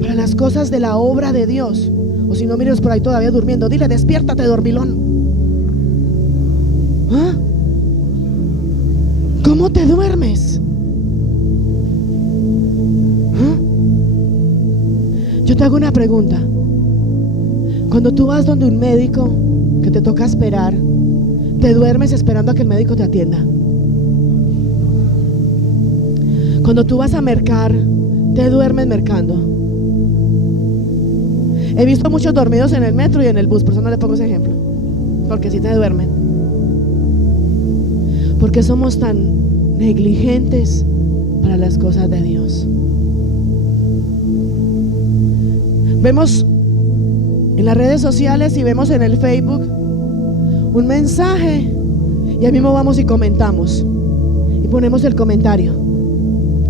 Para las cosas de la obra de Dios, o si no, mires por ahí todavía durmiendo, dile: despiértate, dormilón. ¿Ah? ¿Cómo te duermes? ¿Ah? Yo te hago una pregunta. Cuando tú vas donde un médico que te toca esperar, ¿te duermes esperando a que el médico te atienda? Cuando tú vas a mercar, ¿te duermes mercando? He visto muchos dormidos en el metro y en el bus, por eso no le pongo ese ejemplo, porque sí te duermen. Porque somos tan negligentes para las cosas de Dios. Vemos en las redes sociales y vemos en el Facebook un mensaje y ahí mismo vamos y comentamos y ponemos el comentario.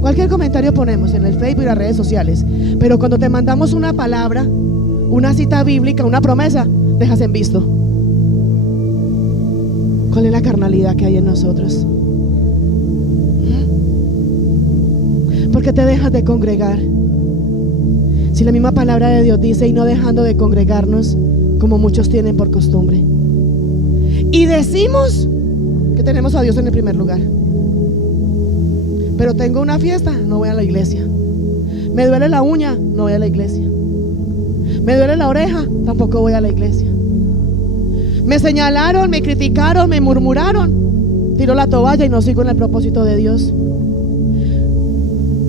Cualquier comentario ponemos en el Facebook y las redes sociales. Pero cuando te mandamos una palabra, una cita bíblica, una promesa, dejas en visto. ¿Cuál es la carnalidad que hay en nosotros? ¿Por qué te dejas de congregar? Si la misma palabra de Dios dice: y no dejando de congregarnos, como muchos tienen por costumbre. Y decimos que tenemos a Dios en el primer lugar. Pero tengo una fiesta, no voy a la iglesia. Me duele la uña, no voy a la iglesia. Me duele la oreja, tampoco voy a la iglesia. Me señalaron, me criticaron, me murmuraron, tiro la toalla y no sigo en el propósito de Dios.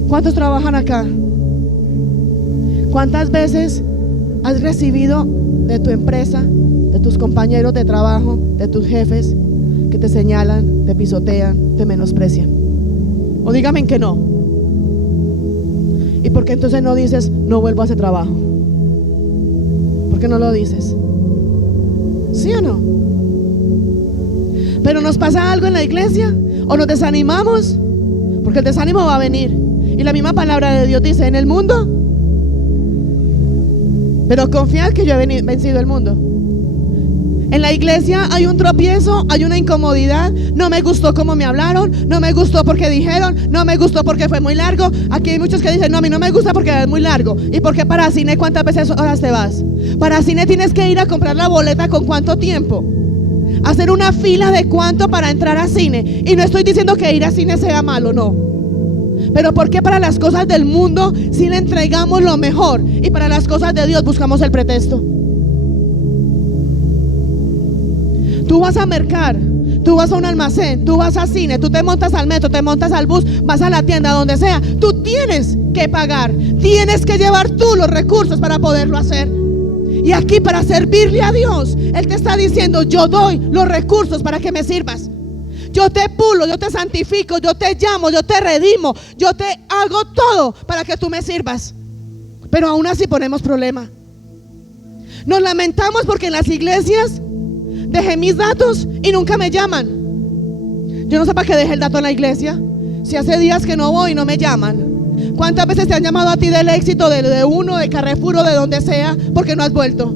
¿Cuántos trabajan acá? ¿Cuántas veces has recibido de tu empresa, de tus compañeros de trabajo, de tus jefes, que te señalan, te pisotean, te menosprecian? O dígame que no. ¿Y por qué entonces no dices: no vuelvo a ese trabajo? ¿Por qué no lo dices? ¿Sí o no? Pero nos pasa algo en la iglesia o nos desanimamos, porque el desánimo va a venir. Y la misma palabra de Dios dice: en el mundo, pero confiad que yo he vencido el mundo. En la iglesia hay un tropiezo, hay una incomodidad. No me gustó cómo me hablaron, no me gustó porque dijeron, no me gustó porque fue muy largo. Aquí hay muchos que dicen: no, a mí no me gusta porque es muy largo. ¿Y por qué para cine cuántas veces horas te vas? Para cine tienes que ir a comprar la boleta con cuánto tiempo, hacer una fila de cuánto para entrar a cine. Y no estoy diciendo que ir a cine sea malo, no. Pero ¿por qué para las cosas del mundo sí le entregamos lo mejor y para las cosas de Dios buscamos el pretexto? Tú vas a mercar, Tú vas a un almacén, tú vas al cine, tú te montas al metro, te montas al bus, vas a la tienda, donde sea. Tú tienes que pagar, tienes que llevar tú los recursos para poderlo hacer. Y aquí, para servirle a Dios, Él te está diciendo: yo doy los recursos para que me sirvas. Yo te pulo, yo te santifico, yo te llamo, yo te redimo, yo te hago todo para que tú me sirvas. Pero aún así ponemos problema. Nos lamentamos porque en las iglesias dejé mis datos y nunca me llaman. Yo no sé para qué dejé el dato en la iglesia, si hace días que no voy y no me llaman. ¿Cuántas veces te han llamado a ti del éxito, de uno, de Carrefour o de donde sea, porque no has vuelto?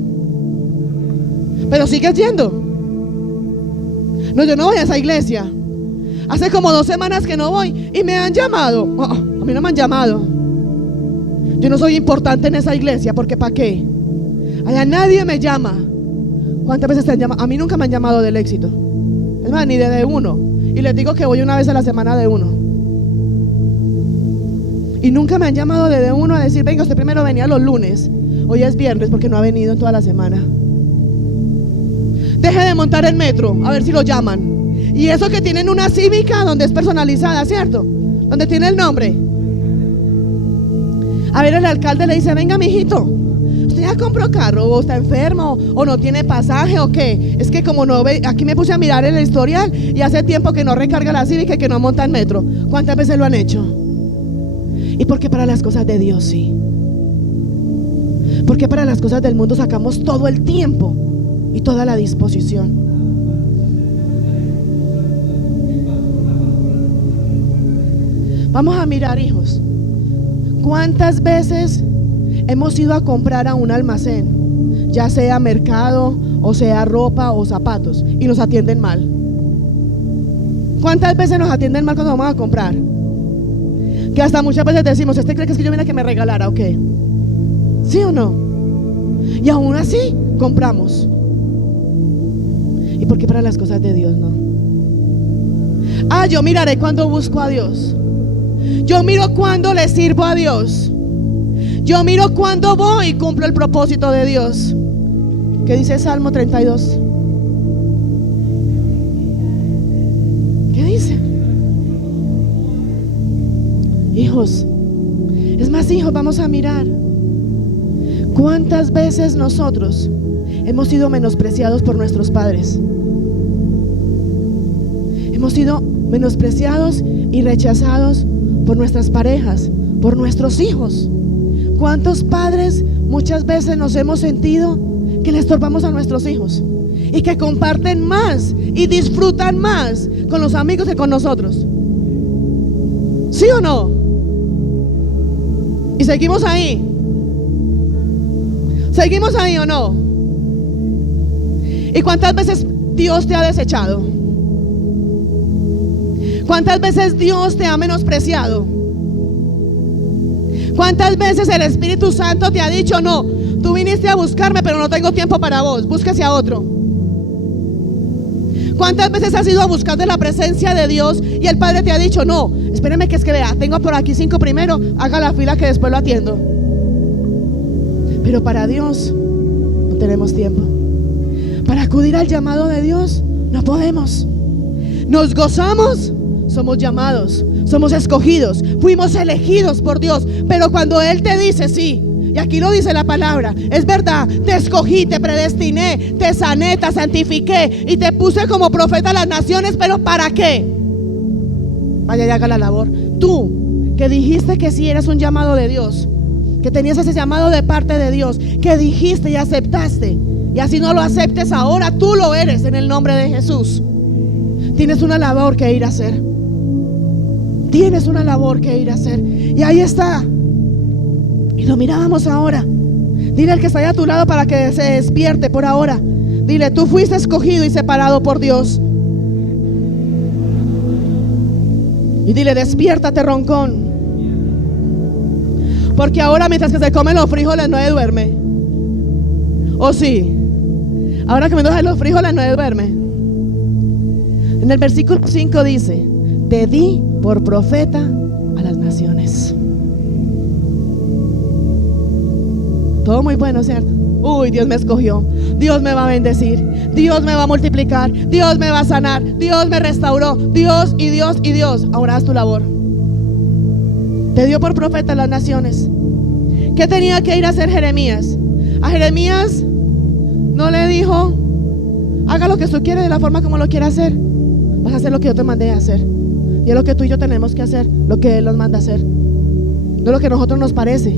Pero sigues yendo. No, yo no voy a esa iglesia. Hace como 2 semanas que no voy y me han llamado. A mí no me han llamado. Yo no soy importante en esa iglesia, porque ¿para qué? Allá nadie me llama. ¿Cuántas veces te han llamado? A mí nunca me han llamado del éxito. Es más, ni de uno. Y les digo que voy una vez a la semana de uno. Y nunca me han llamado de uno a decir: venga, usted primero venía los lunes, hoy es viernes, porque no ha venido en toda la semana. Deje de montar el metro, a ver si lo llaman. Y eso que tienen una cívica donde es personalizada, ¿cierto? Donde tiene el nombre. A ver, el alcalde le dice: venga, mijito, ¿usted ya compró carro? ¿O está enfermo? ¿O no tiene pasaje? ¿O qué? Es que como no ve, aquí me puse a mirar el historial y hace tiempo que no recarga la cívica y que no monta el metro. ¿Cuántas veces lo han hecho? ¿Y por qué para las cosas de Dios sí? ¿Por qué para las cosas del mundo sacamos todo el tiempo y toda la disposición? Vamos a mirar, hijos. ¿Cuántas veces hemos ido a comprar a un almacén, ya sea mercado, o sea ropa o zapatos, y nos atienden mal? ¿Cuántas veces nos atienden mal cuando vamos a comprar? Que hasta muchas veces decimos: ¿este cree que es que yo vine a que me regalara o qué? ¿Sí o no? Y aún así compramos. ¿Y por qué para las cosas de Dios no? Yo miraré cuando busco a Dios. Yo miro cuando le sirvo a Dios. Yo miro cuando voy y cumplo el propósito de Dios. ¿Qué dice Salmo 32? ¿Qué dice? Hijos, es más, hijos, vamos a mirar. ¿Cuántas veces nosotros hemos sido menospreciados por nuestros padres? Hemos sido menospreciados y rechazados por nuestras parejas, por nuestros hijos. ¿Cuántos padres muchas veces nos hemos sentido que le estorbamos a nuestros hijos y que comparten más y disfrutan más con los amigos que con nosotros? ¿Sí o no? Y seguimos ahí. ¿Seguimos ahí o no? ¿Y cuántas veces Dios te ha desechado? ¿Cuántas veces Dios te ha menospreciado? ¿Cuántas veces el Espíritu Santo te ha dicho: no, tú viniste a buscarme, pero no tengo tiempo para vos, búsquese a otro? ¿Cuántas veces has ido a buscar de la presencia de Dios y el Padre te ha dicho: no, espéreme, que es que vea, tengo por aquí 5 primero, haga la fila que después lo atiendo? Pero para Dios no tenemos tiempo. Para acudir al llamado de Dios no podemos. Nos gozamos, somos llamados, somos escogidos, fuimos elegidos por Dios. Pero cuando Él te dice: sí, y aquí lo dice la palabra, es verdad, te escogí, te predestiné, te sané, te santifiqué y te puse como profeta a las naciones, ¿pero para qué? Vaya y haga la labor. Tú, que dijiste que sí eras un llamado de Dios, que tenías ese llamado de parte de Dios, que dijiste y aceptaste, y así no lo aceptes ahora, tú lo eres en el nombre de Jesús. Tienes una labor que ir a hacer. Tienes una labor que ir a hacer. Y ahí está. Y lo mirábamos ahora. Dile al que está ahí a tu lado para que se despierte por ahora. Dile: tú fuiste escogido y separado por Dios. Y dile: despiértate, roncón. Porque ahora, mientras que se comen los frijoles, no duerme. ¿O sí? Ahora que me dejan los frijoles, no duerme. En el versículo 5 dice: te di por profeta a las naciones. Todo muy bueno, ¿cierto? Uy, Dios me escogió, Dios me va a bendecir, Dios me va a multiplicar, Dios me va a sanar, Dios me restauró, Dios y Dios y Dios. Ahora haz tu labor. Te dio por profeta a las naciones. ¿Qué tenía que ir a hacer Jeremías? A Jeremías no le dijo: haga lo que tú quieres de la forma como lo quiere hacer. Vas a hacer lo que yo te mandé a hacer. Y es lo que tú y yo tenemos que hacer, lo que Él nos manda a hacer, no lo que a nosotros nos parece.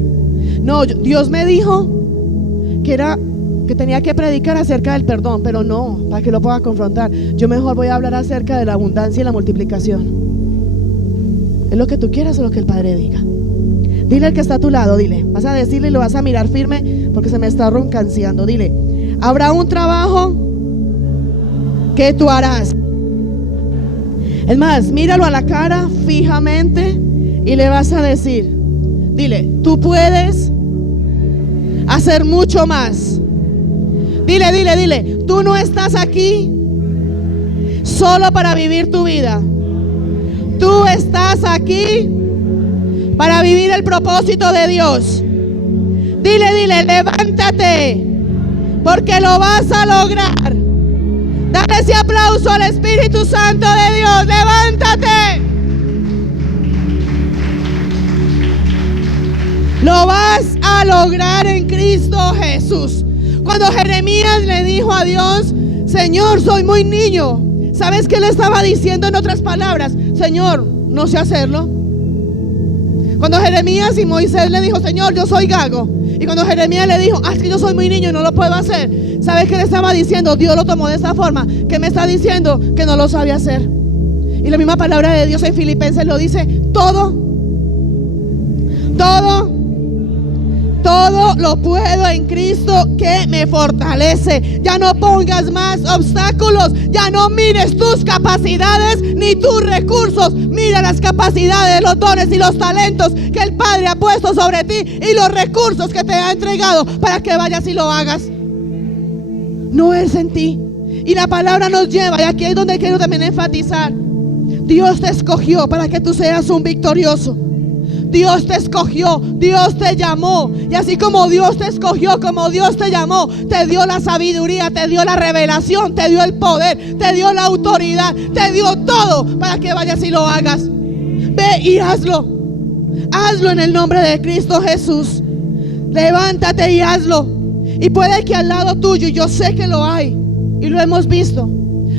No, Dios me dijo que tenía que predicar acerca del perdón, pero no, para que lo pueda confrontar. Yo mejor voy a hablar acerca de la abundancia y la multiplicación. ¿Es lo que tú quieras o lo que el Padre diga? Dile al que está a tu lado, dile, vas a decirle y lo vas a mirar firme, porque se me está roncanciando. Dile: habrá un trabajo que tú harás. Es más, míralo a la cara fijamente y le vas a decir, dile: tú puedes hacer mucho más. Dile, tú no estás aquí solo para vivir tu vida. Tú estás aquí para vivir el propósito de Dios. Dile, levántate, porque lo vas a lograr. Dale ese aplauso al Espíritu Santo de Dios. Levántate. Lo vas a lograr en Cristo Jesús. Cuando Jeremías le dijo a Dios: Señor, soy muy niño, ¿sabes qué le estaba diciendo en otras palabras? Señor, no sé hacerlo. Cuando Jeremías y Moisés le dijo: Señor, yo soy gago. Y cuando Jeremías le dijo: es que yo soy muy niño y no lo puedo hacer. ¿Sabes qué le estaba diciendo? Dios lo tomó de esa forma, que me está diciendo que no lo sabe hacer. Y la misma palabra de Dios en Filipenses lo dice: todo lo puedo en Cristo que me fortalece. Ya no pongas más obstáculos. Ya no mires tus capacidades ni tus recursos. Mira las capacidades, los dones y los talentos que el Padre ha puesto sobre ti, y los recursos que te ha entregado para que vayas y lo hagas. No es en ti. Y la palabra nos lleva, y aquí es donde quiero también enfatizar: Dios te escogió para que tú seas un victorioso. Dios te escogió, Dios te llamó, y así como Dios te escogió, como Dios te llamó, te dio la sabiduría, te dio la revelación, te dio el poder, te dio la autoridad, te dio todo para que vayas y lo hagas. Ve y hazlo. Hazlo en el nombre de Cristo Jesús. Levántate y hazlo. Y puede que al lado tuyo, y yo sé que lo hay, y lo hemos visto,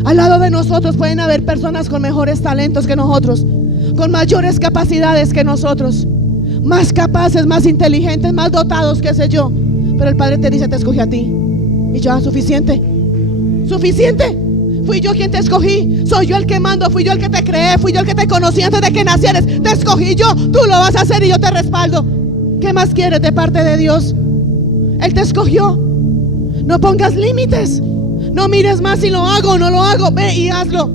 al lado de nosotros pueden haber personas con mejores talentos que nosotros, con mayores capacidades que nosotros, más capaces, más inteligentes, más dotados, qué sé yo. Pero el Padre te dice: te escogí a ti. Y ya, suficiente. Fui yo quien te escogí. Soy yo el que mando, fui yo el que te creé, fui yo el que te conocí antes de que nacieras. Te escogí yo, tú lo vas a hacer y yo te respaldo. ¿Qué más quieres de parte de Dios? Él te escogió. No pongas límites. No mires más si lo hago o no lo hago. Ve y hazlo.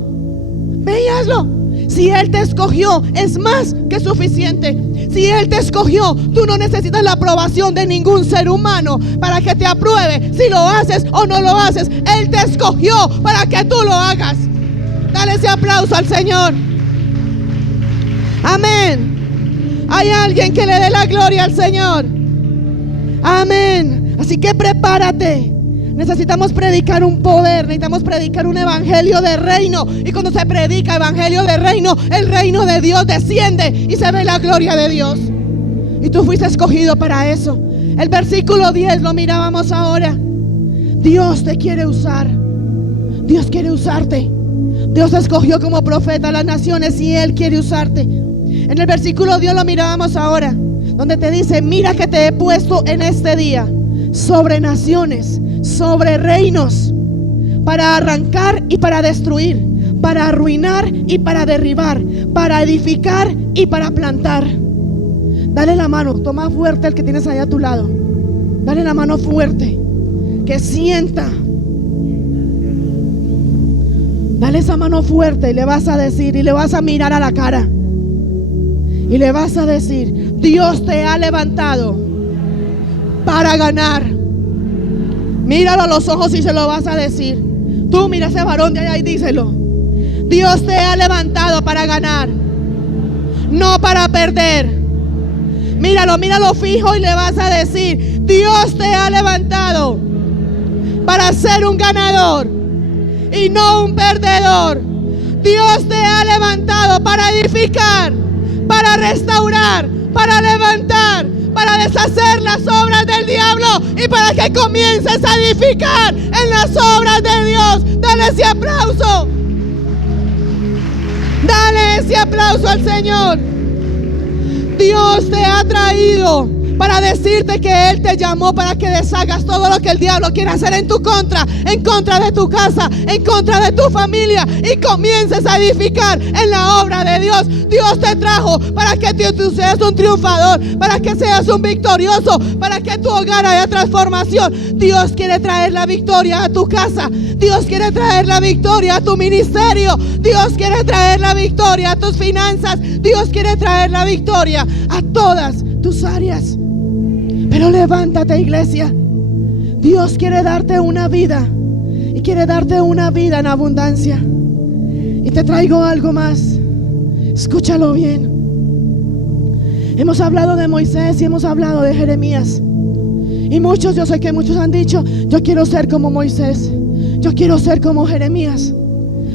Si Él te escogió, es más que suficiente. Si Él te escogió, tú no necesitas la aprobación de ningún ser humano para que te apruebe si lo haces o no lo haces. Él te escogió para que tú lo hagas. Dale ese aplauso al Señor. Amén. Hay alguien que le dé la gloria al Señor. Amén. Así que prepárate. Necesitamos predicar un poder, necesitamos predicar un evangelio de reino. Y cuando se predica evangelio de reino, el reino de Dios desciende y se ve la gloria de Dios. Y tú fuiste escogido para eso. El versículo 10 lo mirábamos ahora. Dios te quiere usar. Dios quiere usarte. Dios te escogió como profeta a las naciones y Él quiere usarte. En el versículo 10 lo mirábamos ahora, donde te dice: mira que te he puesto en este día sobre naciones, sobre reinos, para arrancar y para destruir, para arruinar y para derribar, para edificar y para plantar. Dale la mano, toma fuerte el que tienes ahí a tu lado. Dale la mano fuerte, que sienta. Dale esa mano fuerte y le vas a decir, y le vas a mirar a la cara, y le vas a decir: Dios te ha levantado para ganar. Míralo a los ojos y se lo vas a decir. Tú mira a ese varón de allá y díselo: Dios te ha levantado para ganar, no para perder. Míralo fijo y le vas a decir: Dios te ha levantado para ser un ganador, y no un perdedor. Dios te ha levantado para edificar, para restaurar, para levantar, para deshacer las obras del diablo y para que comiences a edificar en las obras de Dios. Dale ese aplauso. Dale ese aplauso al Señor. Dios te ha traído para decirte que Él te llamó para que deshagas todo lo que el diablo quiere hacer en tu contra, en contra de tu casa, en contra de tu familia, y comiences a edificar en la obra de Dios. Dios te trajo para que tú seas un triunfador, para que seas un victorioso, para que tu hogar haya transformación. Dios quiere traer la victoria a tu casa. Dios quiere traer la victoria a tu ministerio. Dios quiere traer la victoria a tus finanzas. Dios quiere traer la victoria a todas tus áreas. Pero levántate, iglesia. Dios quiere darte una vida, y quiere darte una vida en abundancia. Y te traigo algo más. Escúchalo bien. Hemos hablado de Moisés y hemos hablado de Jeremías. Y muchos, yo sé que muchos han dicho: yo quiero ser como Moisés, yo quiero ser como Jeremías.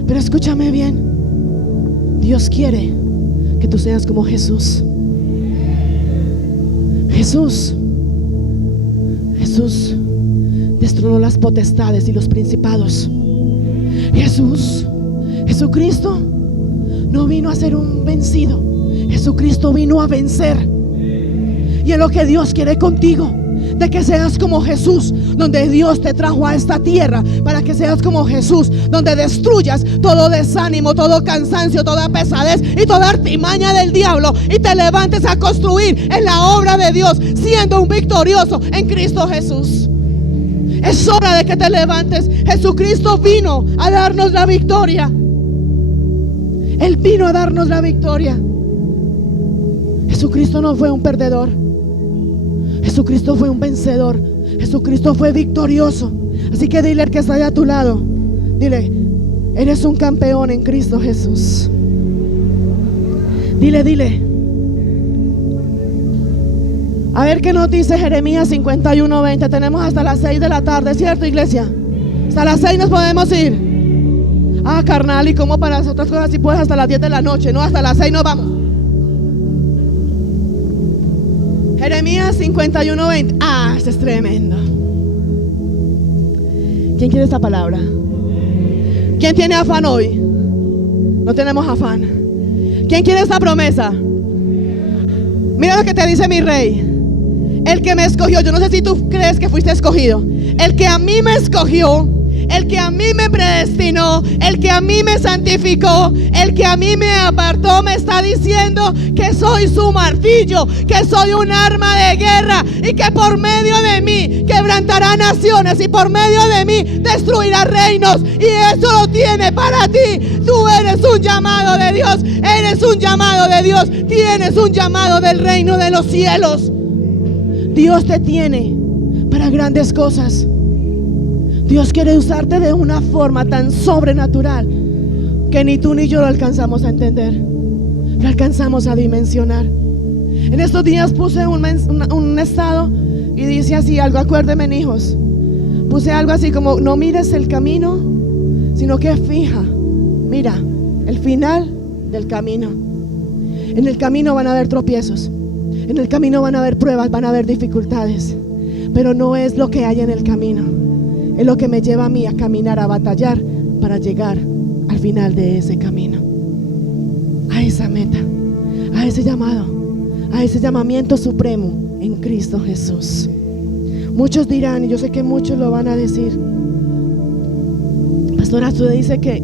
Pero escúchame bien. Dios quiere que tú seas como Jesús. Jesús destronó las potestades y los principados. Jesucristo no vino a ser un vencido. Jesucristo vino a vencer. Y es lo que Dios quiere contigo, de que seas como Jesús, donde Dios te trajo a esta tierra para que seas como Jesús, donde destruyas todo desánimo, todo cansancio, toda pesadez y toda artimaña del diablo, y te levantes a construir en la obra de Dios, siendo un victorioso en Cristo Jesús. Es hora de que te levantes. Jesucristo vino a darnos la victoria. Él vino a darnos la victoria. Jesucristo no fue un perdedor. Jesucristo fue un vencedor. Jesucristo fue victorioso. Así que dile al que está allá a tu lado, dile: eres un campeón en Cristo Jesús. Dile. A ver qué nos dice Jeremías 51:20. Tenemos hasta las 6 de la tarde, ¿cierto, iglesia? Hasta las 6 nos podemos ir. Ah, carnal, ¿y cómo para las otras cosas si puedes hasta las 10 de la noche? No, hasta las 6 nos vamos. Jeremías 51:20. Ah, esto es tremendo. ¿Quién quiere esta palabra? ¿Quién tiene afán hoy? No tenemos afán. ¿Quién quiere esta promesa? Mira lo que te dice mi rey. El que me escogió, yo no sé si tú crees que fuiste escogido. El que a mí me escogió, el que a mí me predestinó, el que a mí me santificó, el que a mí me apartó, me está diciendo que soy su martillo, que soy un arma de guerra, y que por medio de mí quebrantará naciones, y por medio de mí destruirá reinos. Y eso lo tiene para ti. Tú eres un llamado de Dios, eres un llamado de Dios, tienes un llamado del reino de los cielos. Dios te tiene para grandes cosas. Dios quiere usarte de una forma tan sobrenatural que ni tú ni yo lo alcanzamos a entender, lo alcanzamos a dimensionar. En estos días puse un estado y dice así algo: acuérdenme, hijos. Puse algo así como: no mires el camino, sino que mira el final del camino. En el camino van a haber tropiezos, en el camino van a haber pruebas, van a haber dificultades, pero no es lo que hay en el camino, es lo que me lleva a mí a caminar, a batallar para llegar al final de ese camino, a esa meta, a ese llamado, a ese llamamiento supremo en Cristo Jesús. Muchos dirán, y yo sé que muchos lo van a decir: pastora, usted dice que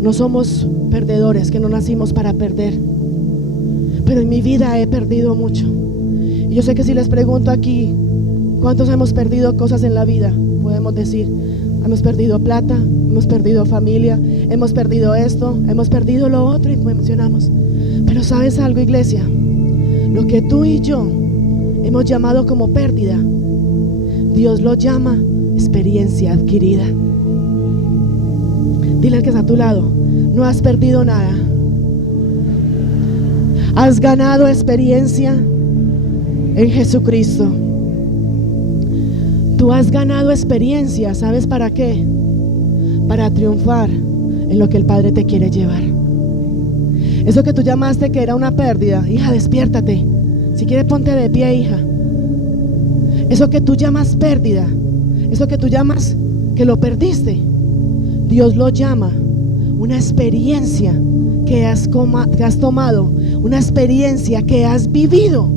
no somos perdedores, que no nacimos para perder. Pero en mi vida he perdido mucho. Y yo sé que si les pregunto aquí, ¿cuántos hemos perdido cosas en la vida? Podemos decir: hemos perdido plata, hemos perdido familia, hemos perdido esto, hemos perdido lo otro, y mencionamos. Pero ¿sabes algo, iglesia? Lo que tú y yo hemos llamado como pérdida, Dios lo llama experiencia adquirida. Dile al que está a tu lado: no has perdido nada, has ganado experiencia en Jesucristo. Tú has ganado experiencia. ¿Sabes para qué? para triunfar en lo que el Padre te quiere llevar. Eso que tú llamaste que era una pérdida, hija, despiértate. Si quieres, ponte de pie, hija. Eso que tú llamas pérdida, eso que tú llamas que lo perdiste, Dios lo llama una experiencia que has tomado, una experiencia que has vivido.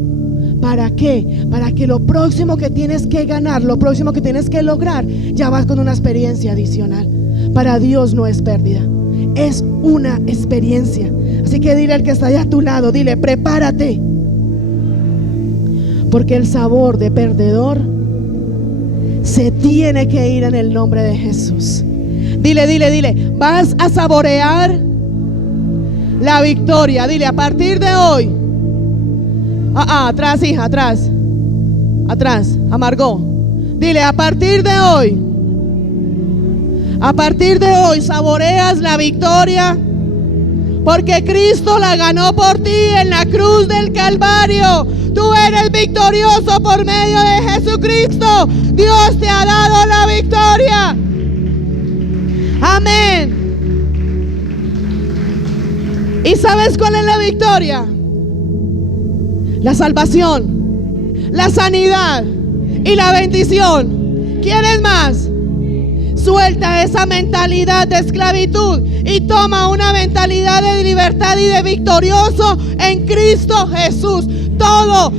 ¿Para qué? Para que lo próximo que tienes que ganar, lo próximo que tienes que lograr, ya vas con una experiencia adicional. Para Dios no es pérdida, es una experiencia. Así que dile al que está allá a tu lado, dile, prepárate, porque el sabor de perdedor se tiene que ir en el nombre de Jesús. Dile, vas a saborear la victoria. Dile, a partir de hoy. Atrás, hija, atrás, amargó. Dile, a partir de hoy saboreas la victoria, porque Cristo la ganó por ti en la cruz del Calvario. Tú eres victorioso por medio de Jesucristo. Dios te ha dado la victoria. Amén. ¿Y sabes cuál es la victoria? La salvación, la sanidad y la bendición. ¿Quieres más? Suelta esa mentalidad de esclavitud y toma una mentalidad de libertad y de victorioso en Cristo Jesús. Todo.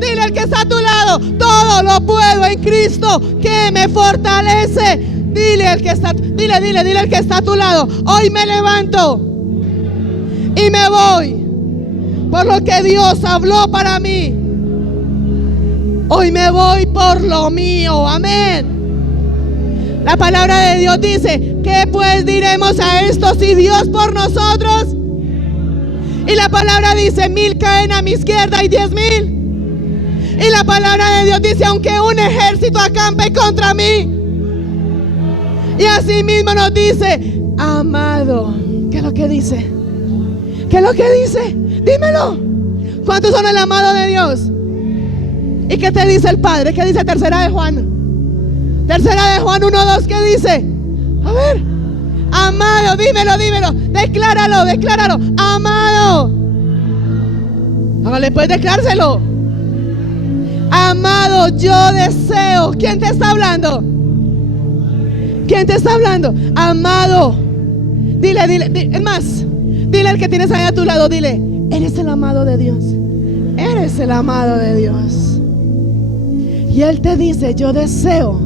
Dile al que está a tu lado, todo lo puedo en Cristo que me fortalece. Dile al que está a tu lado, hoy me levanto y me voy por lo que Dios habló para mí. Hoy me voy por lo mío. Amén. La palabra de Dios dice, ¿qué pues diremos a esto si Dios por nosotros? Y la palabra dice, 1000 caen a mi izquierda y 10,000. Y la palabra de Dios dice, aunque un ejército acampe contra mí. Y así mismo nos dice, amado. ¿Qué es lo que dice? ¿Qué es lo que dice? Dímelo. ¿Cuántos son el amado de Dios? ¿Y qué te dice el Padre? ¿Qué dice Tercera de Juan 1:2? ¿Qué dice? A ver. Amado, dímelo. Decláralo. Amado. Hágale pues, declárselo. Amado, yo deseo. ¿Quién te está hablando? Amado. Dile. Es más, dile al que tienes ahí a tu lado, dile, eres el amado de Dios. Eres el amado de Dios. Y Él te dice, yo deseo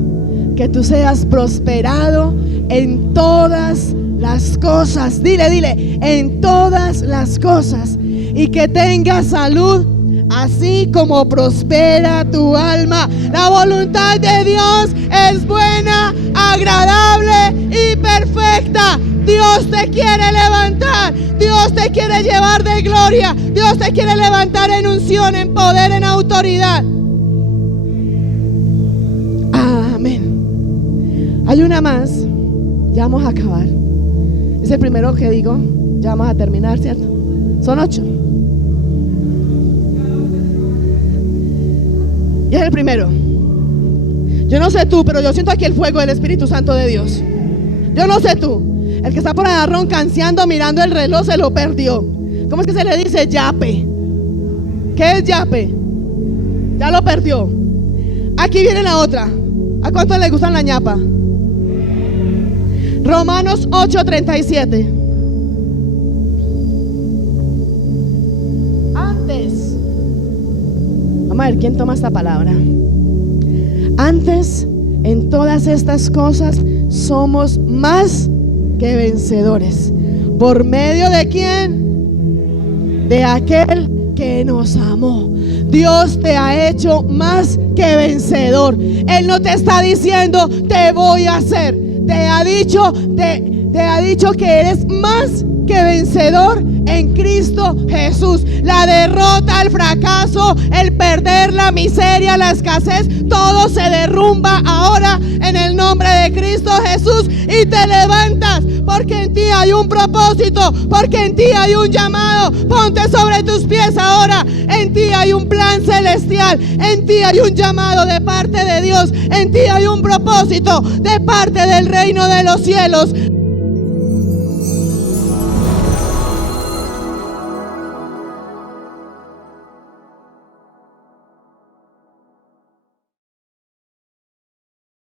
que tú seas prosperado en todas las cosas. Dile, en todas las cosas. Y que tengas salud, así como prospera tu alma. La voluntad de Dios es buena, agradable y perfecta. Dios te quiere levantar. Dios te quiere llevar de gloria. Dios te quiere levantar en unción, en poder, en autoridad. Amén. Hay una más. Ya vamos a acabar. Es el primero que digo. Ya vamos a terminar, ¿cierto? Son 8. Y es el primero. Yo no sé tú, pero yo siento aquí el fuego del Espíritu Santo de Dios. Yo no sé tú. El que está por allá roncanciando, mirando el reloj, se lo perdió. ¿Cómo es que se le dice? Yape. ¿Qué es yape? Ya lo perdió. Aquí viene la otra. ¿A cuántos les gustan la ñapa? Romanos 8:37. Antes, vamos a ver quién toma esta palabra. Antes, en todas estas cosas somos más que vencedores. ¿Por medio de quién? De aquel que nos amó. Dios te ha hecho más que vencedor. Él no te está diciendo te voy a hacer. Te ha dicho que eres más que vencedor en Cristo Jesús. La derrota, el fracaso, el perder, la miseria, la escasez, todo se derrumba ahora en el nombre de Cristo Jesús, y te levantas porque en ti hay un propósito, porque en ti hay un llamado. Ponte sobre tus pies ahora. En ti hay un plan celestial. celestial. En ti hay un llamado de parte de Dios. En ti hay un propósito de parte del reino de los cielos.